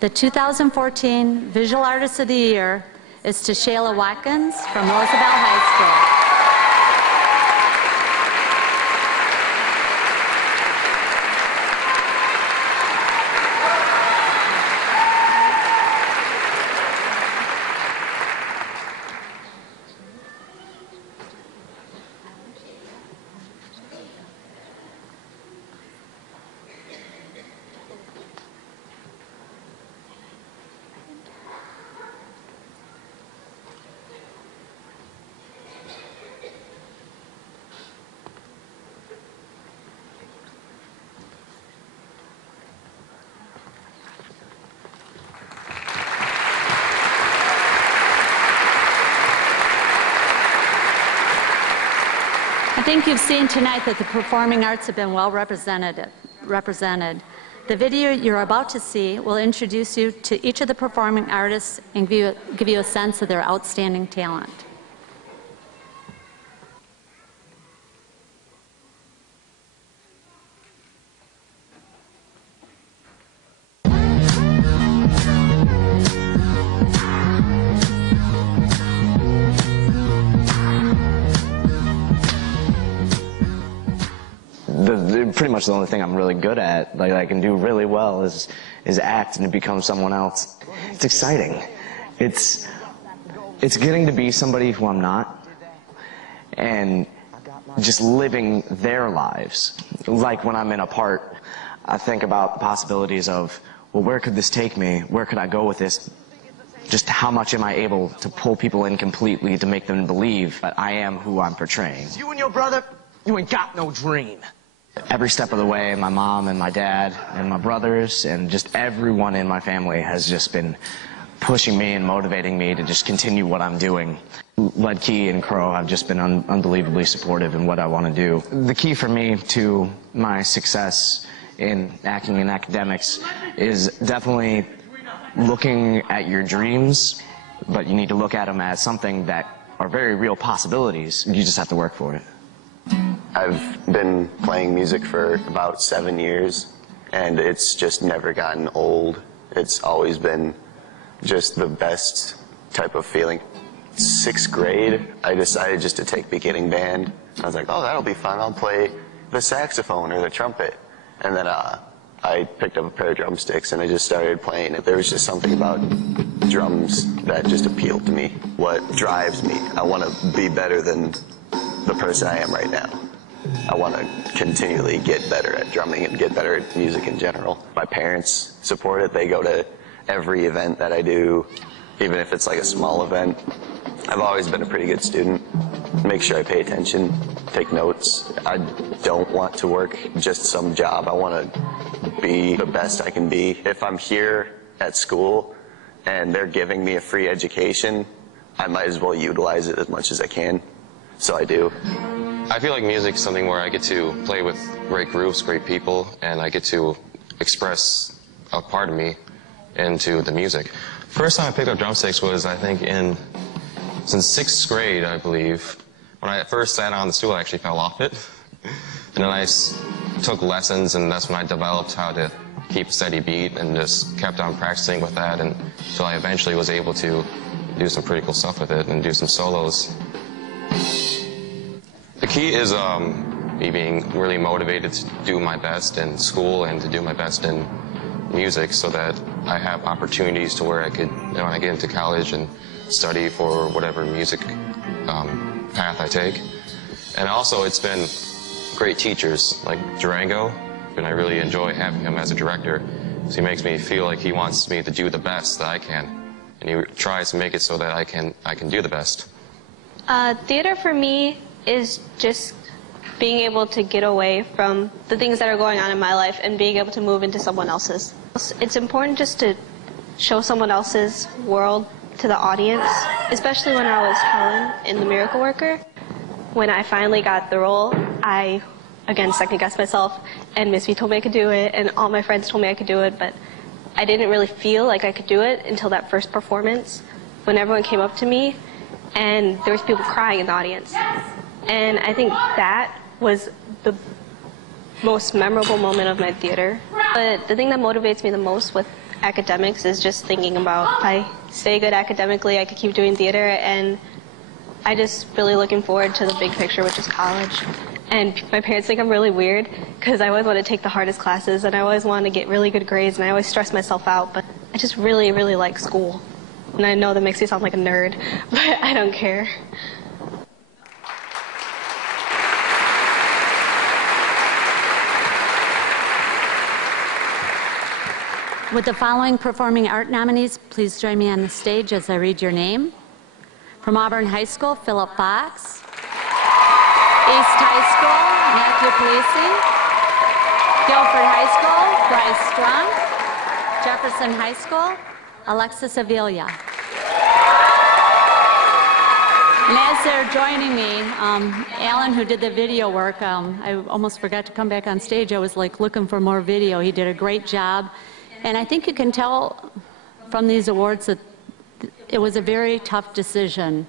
The 2014 Visual Artist of the Year is Tashayla Watkins from Roosevelt High School. I think you've seen tonight that the performing arts have been well represented. The video you're about to see will introduce you to each of the performing artists and give you a sense of their outstanding talent. Pretty much the only thing I'm really good at, like I can do really well, is act and become someone else. It's exciting. It's getting to be somebody who I'm not, and just living their lives. Like when I'm in a part, I think about the possibilities of, well, where could this take me? Where could I go with this? Just how much am I able to pull people in completely to make them believe that I am who I'm portraying? You and your brother, you ain't got no dream. Every step of the way, my mom and my dad and my brothers and just everyone in my family has just been pushing me and motivating me to just continue what I'm doing. Led Key and Crow have just been unbelievably supportive in what I want to do. The key for me to my success in acting and academics is definitely looking at your dreams, but you need to look at them as something that are very real possibilities. You just have to work for it. I've been playing music for about 7 years, and it's just never gotten old. It's always been just the best type of feeling. 6th grade, I decided just to take beginning band. I was like, oh, that'll be fun. I'll play the saxophone or the trumpet. And then I picked up a pair of drumsticks and I just started playing. There was just something about drums that just appealed to me. What drives me? I want to be better than the person I am right now. I want to continually get better at drumming and get better at music in general. My parents support it. They go to every event that I do, even if it's like a small event. I've always been a pretty good student. Make sure I pay attention, take notes. I don't want to work just some job. I want to be the best I can be. If I'm here at school and they're giving me a free education, I might as well utilize it as much as I can. So I do. I feel like music is something where I get to play with great groups, great people, and I get to express a part of me into the music. First time I picked up drumsticks was, I think, since 6th grade, I believe. When I first sat on the stool, I actually fell off it. And then I took lessons, and that's when I developed how to keep a steady beat and just kept on practicing with that until I eventually was able to do some pretty cool stuff with it and do some solos. The key is me being really motivated to do my best in school and to do my best in music so that I have opportunities to where I could, when I get into college and study for whatever music path I take. And also it's been great teachers like Durango, and I really enjoy having him as a director because he makes me feel like he wants me to do the best that I can, and he tries to make it so that I can do the best. Theater for me is just being able to get away from the things that are going on in my life and being able to move into someone else's. It's important just to show someone else's world to the audience, especially when I was Helen in The Miracle Worker. When I finally got the role, I, again, second-guessed myself, and Miss V told me I could do it, and all my friends told me I could do it, but I didn't really feel like I could do it until that first performance, when everyone came up to me, and there was people crying in the audience. And I think that was the most memorable moment of my theater. But the thing that motivates me the most with academics is just thinking about if I stay good academically, I could keep doing theater, and I just really looking forward to the big picture, which is college. And my parents think I'm really weird because I always want to take the hardest classes and I always want to get really good grades and I always stress myself out, but I just really, really like school. And I know that makes me sound like a nerd, but I don't care. With the following performing art nominees, please join me on the stage as I read your name. From Auburn High School, Philip Fox. East High School, Matthew Polisi. Guilford High School, Bryce Strunk. Jefferson High School, Alexis Avila. And as they're joining me, Alan, who did the video work, I almost forgot to come back on stage. I was like looking for more video. He did a great job. And I think you can tell from these awards that it was a very tough decision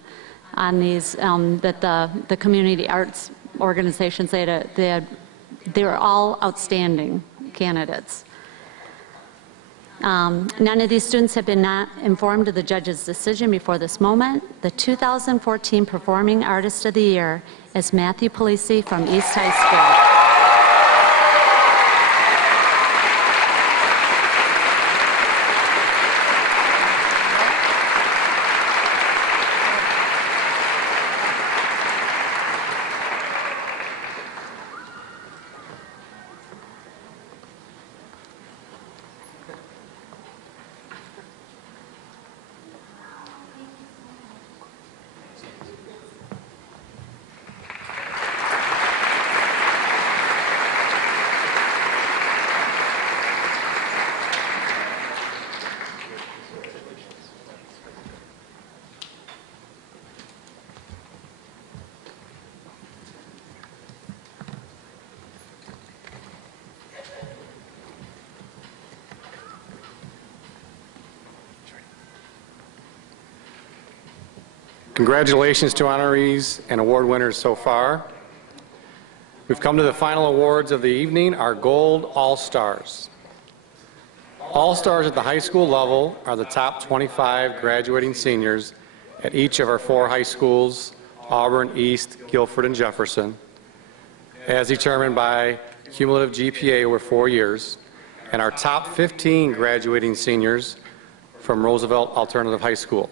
on these, that the community arts organizations, they were all outstanding candidates. None of these students have been not informed of the judge's decision before this moment. The 2014 Performing Artist of the Year is Matthew Polisi from East High School. Congratulations to honorees and award winners so far. We've come to the final awards of the evening, our Gold All-Stars. All-Stars at the high school level are the top 25 graduating seniors at each of our 4 high schools, Auburn, East, Guilford, and Jefferson, as determined by cumulative GPA over 4 years, and our top 15 graduating seniors from Roosevelt Alternative High School.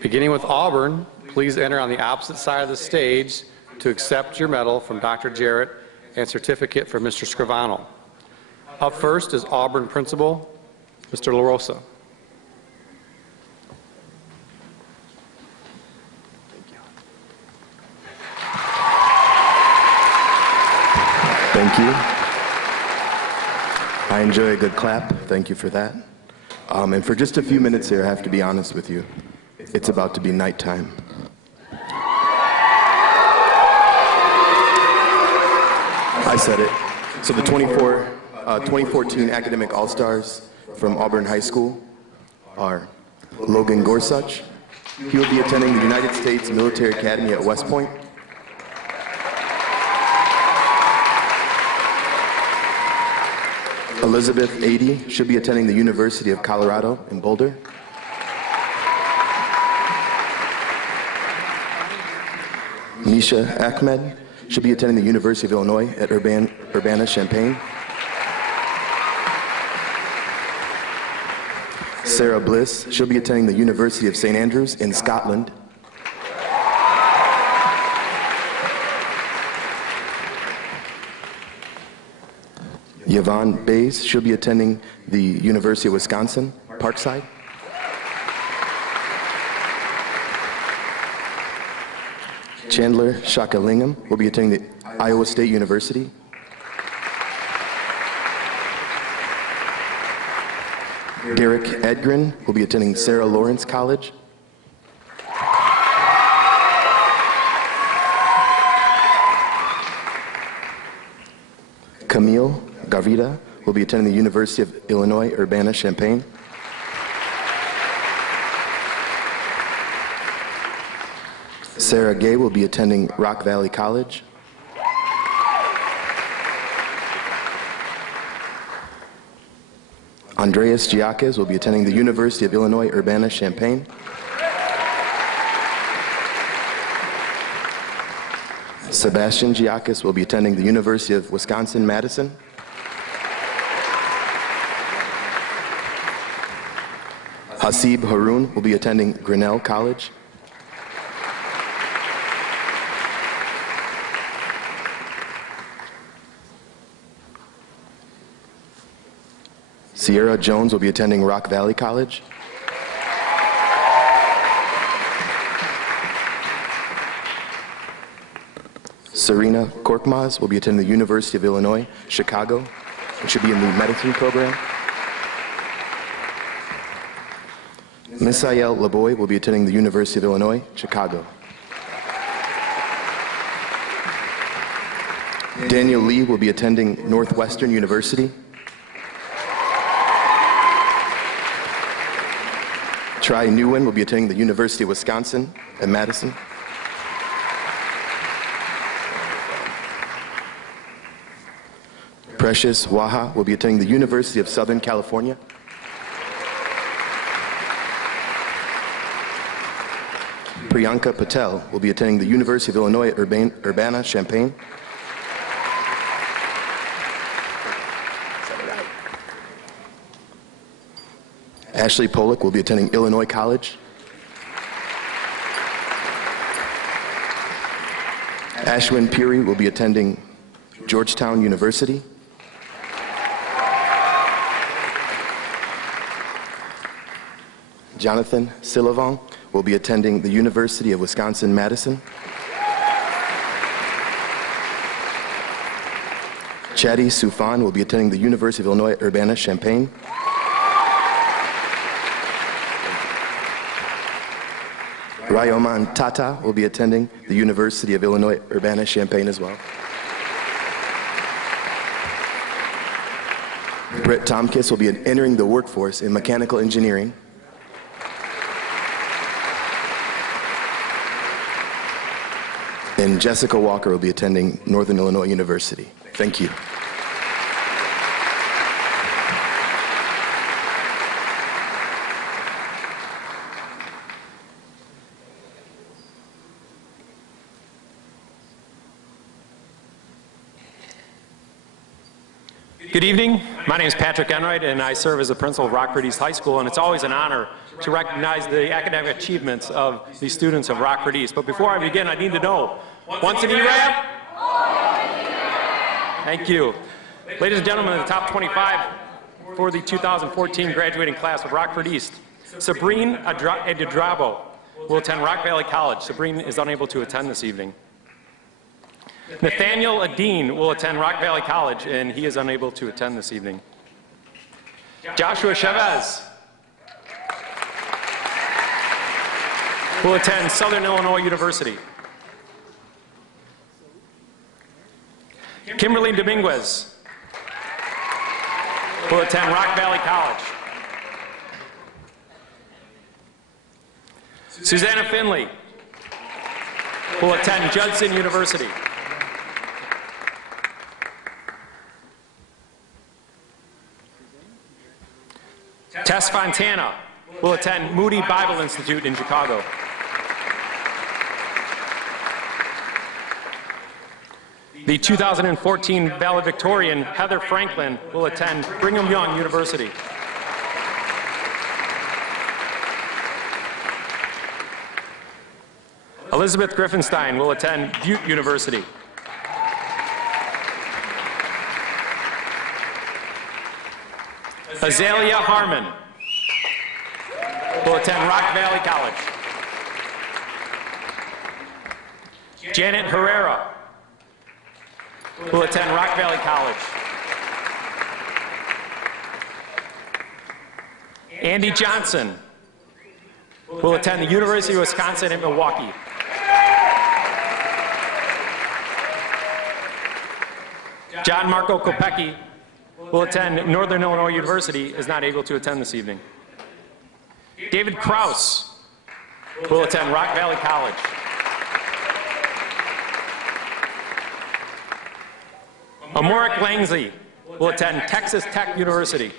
Beginning with Auburn, please enter on the opposite side of the stage to accept your medal from Dr. Jarrett and certificate from Mr. Scrivano. Up first is Auburn Principal, Mr. LaRosa. Thank you. I enjoy a good clap. Thank you for that. And for just a few minutes here, I have to be honest with you. It's about to be nighttime. I said it. So the 2014 Academic All-Stars from Auburn High School are Logan Gorsuch. He will be attending the United States Military Academy at West Point. Elizabeth Ady should be attending the University of Colorado in Boulder. Nisha Ahmed should be attending the University of Illinois at Urbana-Champaign. Sarah Bliss should be attending the University of St. Andrews in Scotland. Yvonne Bays should be attending the University of Wisconsin, Parkside. Chandler Shakalingam will be attending the Iowa State University. Derek Edgren will be attending Sarah Lawrence College. Camille Garvita will be attending the University of Illinois Urbana-Champaign. Sarah Gay will be attending Rock Valley College. Andreas Giacches will be attending the University of Illinois Urbana-Champaign. Sebastian Giacches will be attending the University of Wisconsin-Madison. Hasib Haroun will be attending Grinnell College. Sierra Jones will be attending Rock Valley College. Serena Korkmaz will be attending the University of Illinois, Chicago, and should be in the medicine program. Misael Laboy will be attending the University of Illinois, Chicago. Daniel Lee will be attending Northwestern University. Tri Nguyen will be attending the University of Wisconsin at Madison. Precious Waha will be attending the University of Southern California. Priyanka Patel will be attending the University of Illinois at Urbana-Champaign. Ashley Pollock will be attending Illinois College. Ashwin Puri will be attending Georgetown University. Jonathan Silavong will be attending the University of Wisconsin-Madison. Chadi Soufan will be attending the University of Illinois Urbana-Champaign. Rayoman Tata will be attending the University of Illinois Urbana-Champaign as well. Brett Tomkis will be entering the workforce in mechanical engineering. And Jessica Walker will be attending Northern Illinois University. Thank you. Good evening. My name is Patrick Enright, and I serve as the principal of Rockford East High School, and it's always an honor to recognize the academic achievements of the students of Rockford East. But before I begin, I need to know, once an E-Rap? Thank you. Ladies and gentlemen, in the top 25 for the 2014 graduating class of Rockford East, Sabrine Adrabo will attend Rock Valley College. Sabrine is unable to attend this evening. Nathaniel Adine will attend Rock Valley College, and he is unable to attend this evening. Joshua Chavez will attend Southern Illinois University. Kimberly Dominguez will attend Rock Valley College. Susanna Finley will attend Judson University. Tess Fontana will attend Moody Bible Institute in Chicago. The 2014 valedictorian, Heather Franklin, will attend Brigham Young University. Elizabeth Griffenstein will attend Butte University. Azalea Harmon will attend Rock Valley College. Janet Herrera will attend Rock Valley College. Andy Johnson will attend the University of Wisconsin in Milwaukee. John Marco Kopecki will attend Northern Illinois University, is not able to attend this evening. David Krause will attend Rock Valley College. Amorik Langsley will attend Texas Tech University.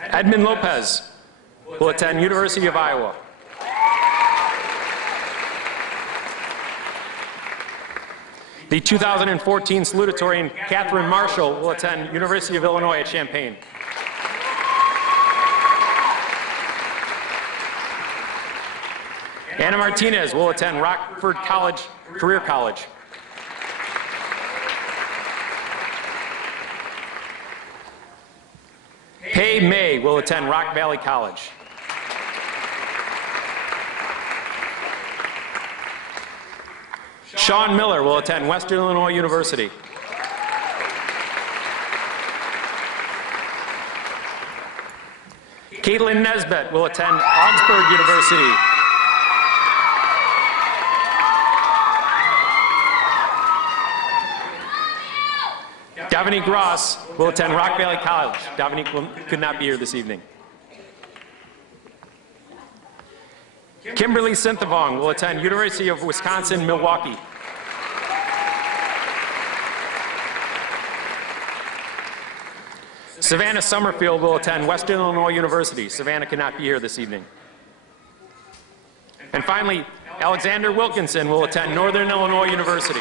Edmund Lopez will attend University of Iowa. The 2014 salutatorian, Catherine Marshall, will attend University of Illinois at Champaign. Anna Martinez will attend Rockford College, Career College. Pei May will attend Rock Valley College. Sean Miller will attend Western Illinois University. Caitlin Nesbitt will attend Augsburg University. Dominique Ross will attend Rock Valley College. Dominique could not be here this evening. Kimberly Synthevong will attend University of Wisconsin-Milwaukee. Savannah Summerfield will attend Western Illinois University. Savannah cannot be here this evening. And finally, Alexander Wilkinson will attend Northern Illinois University.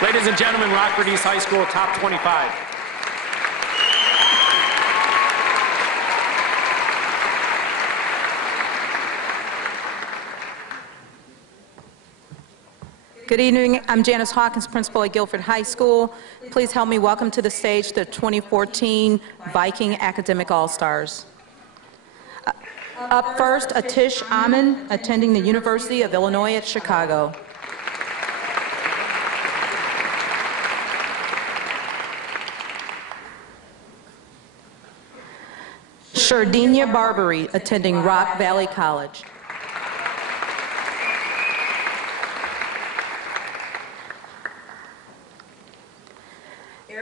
Ladies and gentlemen, Rockford East High School Top 25. Good evening. I'm Janice Hawkins, principal at Guilford High School. Please help me welcome to the stage the 2014 Viking Academic All-Stars. Up first, Atish Amin, attending the University of Illinois at Chicago. Shardinia Barbary, attending Rock Valley College.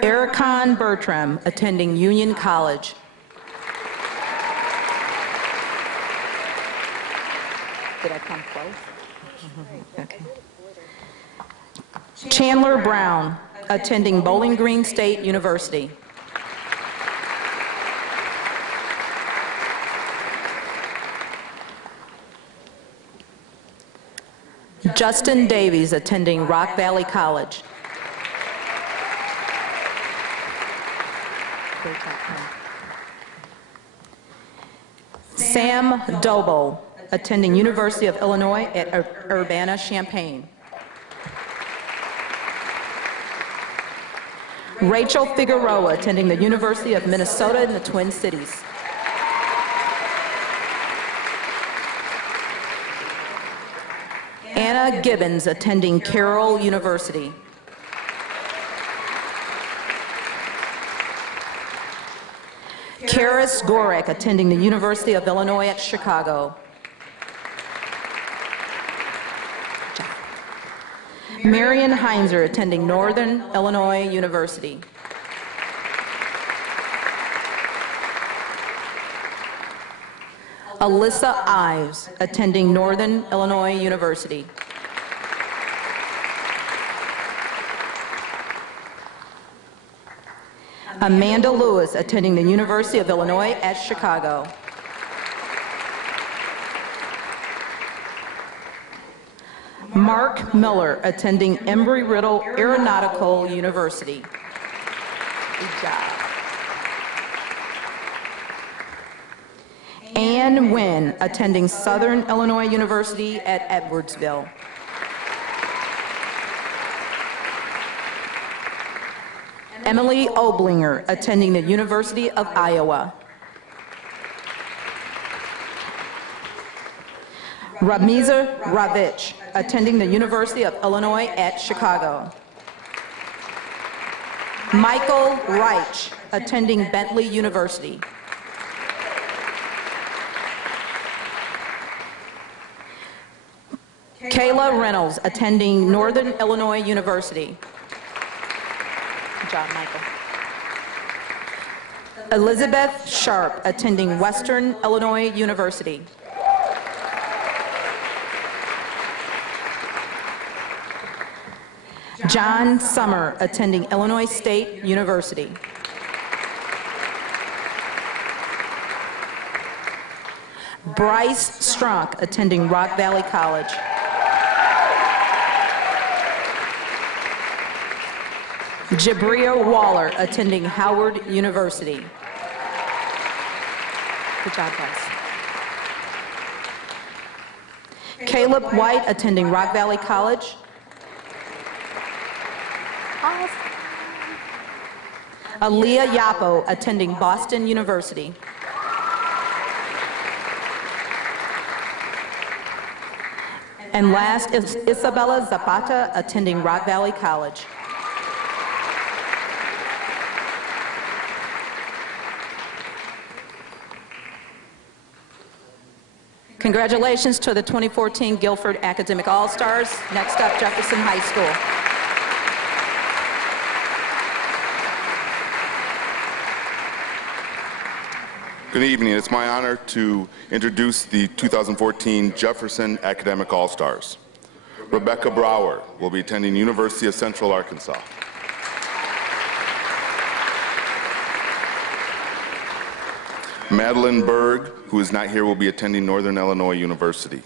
Ericon Bertram, attending Union College. Did I come close? Okay. Chandler Brown, attending Bowling Green State University. Justin Davies, attending Rock Valley College. Sam Doble, attending University of Illinois at Urbana-Champaign. Rachel Figueroa, attending the University of Minnesota in the Twin Cities. Anna Gibbons, attending Carroll University. Karis Gorek, attending the University of Illinois at Chicago. Marion Heinzer, attending Northern Illinois University. Alyssa Ives, attending Northern Illinois University. Amanda Lewis, attending the University of Illinois at Chicago. Mark Miller, attending Embry-Riddle Aeronautical University. Good job. Ann Nguyen, attending Southern Illinois University at Edwardsville. Emily Oblinger, attending the University of Iowa. Ramiza Ravich, attending the University of Illinois at Chicago. Michael Reich, attending Bentley University. Kayla Reynolds, attending Northern Illinois University. Good job, Michael. Elizabeth Sharp, attending Western Illinois University. John Summer, attending Illinois State University. Bryce Strunk, attending Rock Valley College. Jabria Waller, attending Howard University. Good job, guys. Caleb White, attending Rock Valley College. Aaliyah Yapo, attending Boston University. And last is Isabella Zapata, attending Rock Valley College. Congratulations to the 2014 Guilford Academic All-Stars. Next up, Jefferson High School. Good evening. It's my honor to introduce the 2014 Jefferson Academic All-Stars. Rebecca Brower will be attending University of Central Arkansas. Madeline Berg, who is not here, will be attending Northern Illinois University.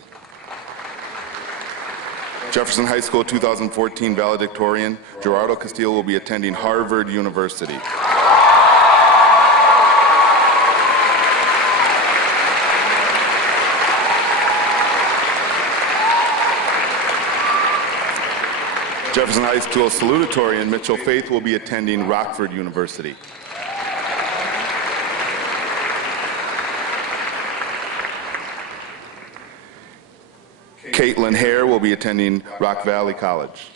Jefferson High School 2014 valedictorian Gerardo Castillo will be attending Harvard University. Jefferson High School salutatorian Mitchell Faith will be attending Rockford University. Caitlin Hare will be attending Rock Valley College.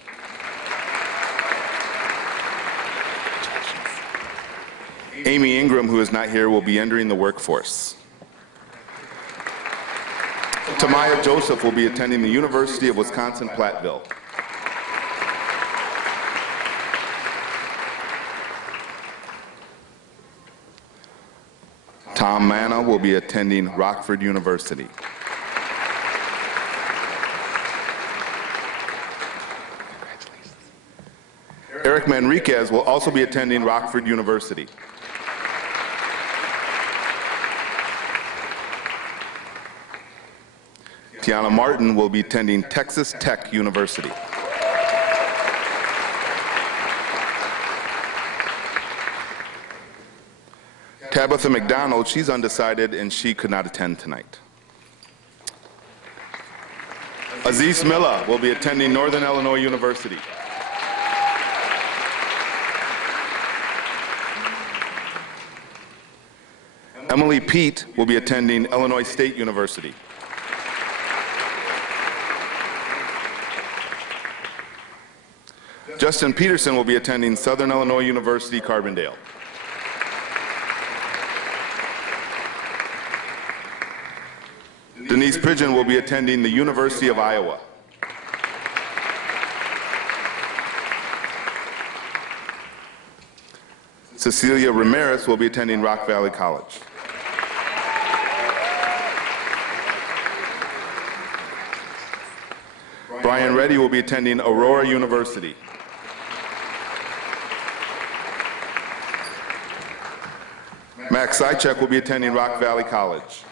Amy Ingram, who is not here, will be entering the workforce. Tamaya Joseph will be attending the University of Wisconsin-Platteville. Tom Manna will be attending Rockford University. Eric Manriquez will also be attending Rockford University. Tiana Martin will be attending Texas Tech University. Tabitha McDonald, she's undecided and she could not attend tonight. Aziz Milla will be attending Northern Illinois University. Emily Pete will be attending Illinois State University. Justin Peterson will be attending Southern Illinois University, Carbondale. Denise Pridgeon will be attending the University of Iowa. Cecilia Ramirez will be attending Rock Valley College. Brian Reddy will be attending Aurora University. Max Sychek will be attending Rock Valley College.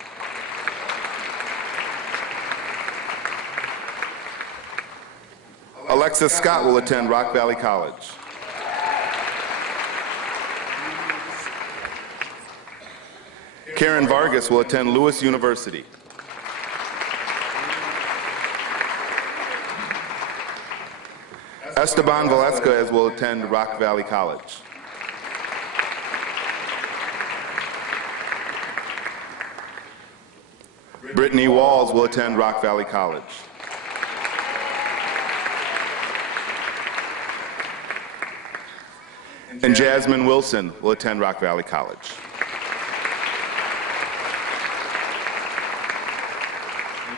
Alexis Scott will attend Rock Valley College. Karen Vargas will attend Lewis University. Esteban Velasquez will attend Rock Valley College. Brittany Walls will attend Rock Valley College. And Jasmine Wilson will attend Rock Valley College.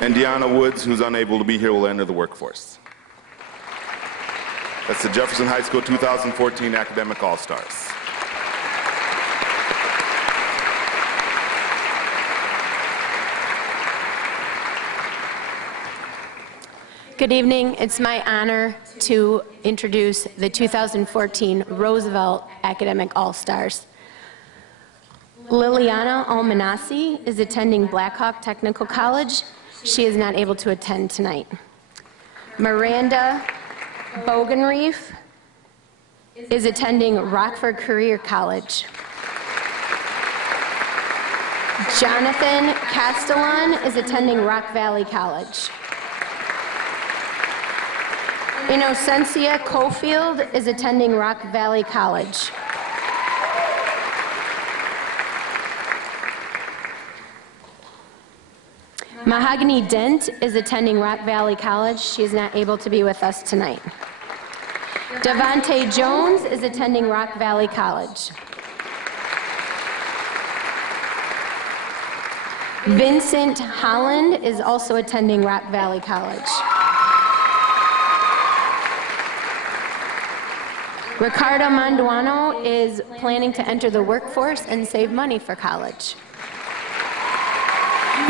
And Deanna Woods, who's unable to be here, will enter the workforce. That's the Jefferson High School 2014 Academic All-Stars. Good evening. It's my honor to introduce the 2014 Roosevelt Academic All-Stars. Liliana Almanasi is attending Blackhawk Technical College. She is not able to attend tonight. Miranda Bogenreef is attending Rockford Career College. Jonathan Castellan is attending Rock Valley College. Innocencia Cofield is attending Rock Valley College. Mahogany Dent is attending Rock Valley College. She is not able to be with us tonight. Devontae Jones is attending Rock Valley College. Vincent Holland is also attending Rock Valley College. Ricardo Manduano is planning to enter the workforce and save money for college.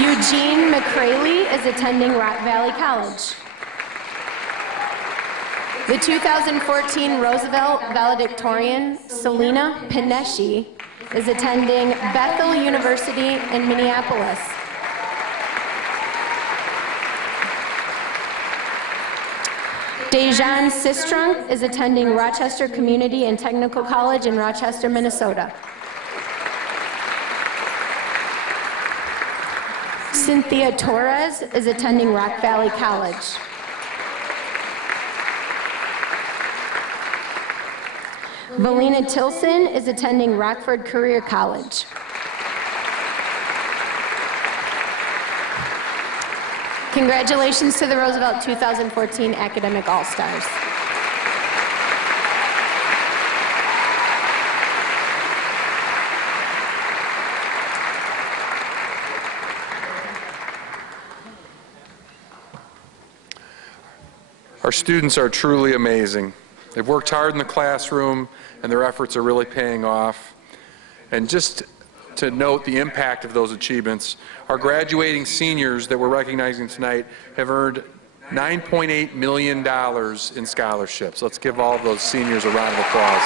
Eugene McCraley is attending Rock Valley College. The 2014 Roosevelt valedictorian, Selena Pineshi, is attending Bethel University in Minneapolis. Dejan Sistrunk is attending Rochester Community and Technical College in Rochester, Minnesota. Cynthia Torres is attending Rock Valley College. Valina Tilson is attending Rockford Career College. Congratulations to the Roosevelt 2014 Academic All-Stars. Our students are truly amazing. They've worked hard in the classroom, and their efforts are really paying off. And just to note the impact of those achievements, our graduating seniors that we're recognizing tonight have earned $9.8 million in scholarships. Let's give all of those seniors a round of applause.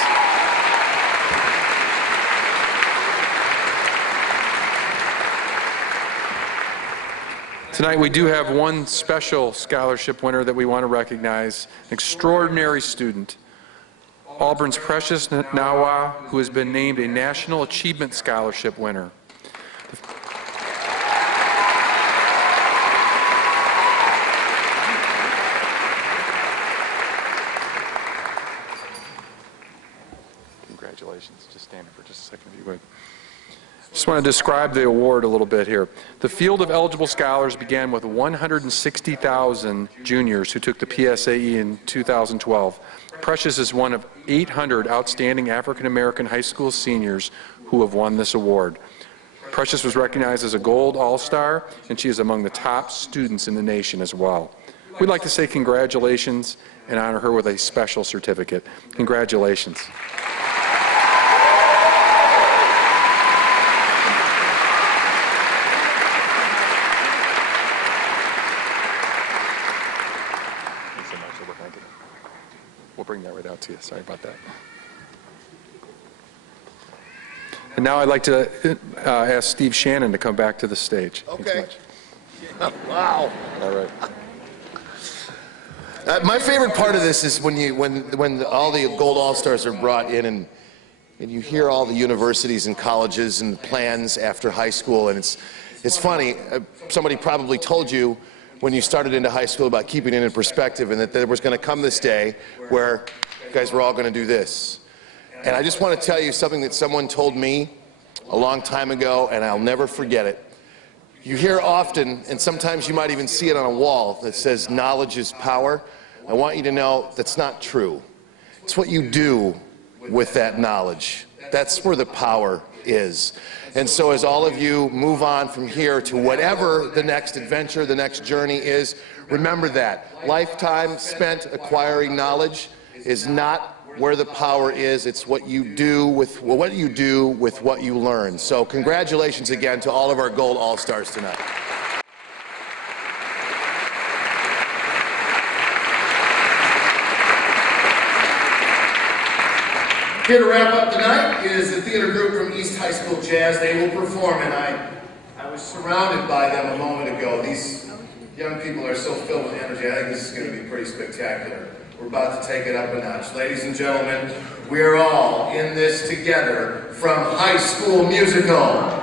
Tonight we do have one special scholarship winner that we want to recognize, an extraordinary student, Auburn's Precious Nawa, who has been named a National Achievement Scholarship winner. Congratulations. Just stand for just a second if you would. Just want to describe the award a little bit here. The field of eligible scholars began with 160,000 juniors who took the PSAE in 2012. Precious is one of 800 outstanding African American high school seniors who have won this award. Precious was recognized as a Gold All-Star, and she is among the top students in the nation as well. We'd like to say congratulations and honor her with a special certificate. Congratulations. We'll bring that right out to you. Sorry about that. And now I'd like to ask Steve Shannon to come back to the stage. Okay. Wow. All right. My favorite part of this is when all the Gold All-Stars are brought in and you hear all the universities and colleges and plans after high school, and it's funny. Somebody probably told you when you started into high school about keeping it in perspective, and that there was going to come this day where you guys were all going to do this. And I just want to tell you something that someone told me a long time ago, and I'll never forget it. You hear often, and sometimes you might even see it on a wall, that says knowledge is power. I want you to know that's not true. It's what you do with that knowledge. That's where the power is. And so as all of you move on from here to whatever the next adventure, the next journey is, remember that. Lifetime spent acquiring knowledge is not where the power is. It's what you do with what you learn. So congratulations again to all of our Gold All-Stars tonight. Here to wrap up tonight is the theater group from East High School Jazz. They will perform, and I was surrounded by them a moment ago. These young people are so filled with energy. I think this is going to be pretty spectacular. We're about to take it up a notch. Ladies and gentlemen, we are all in this together from High School Musical.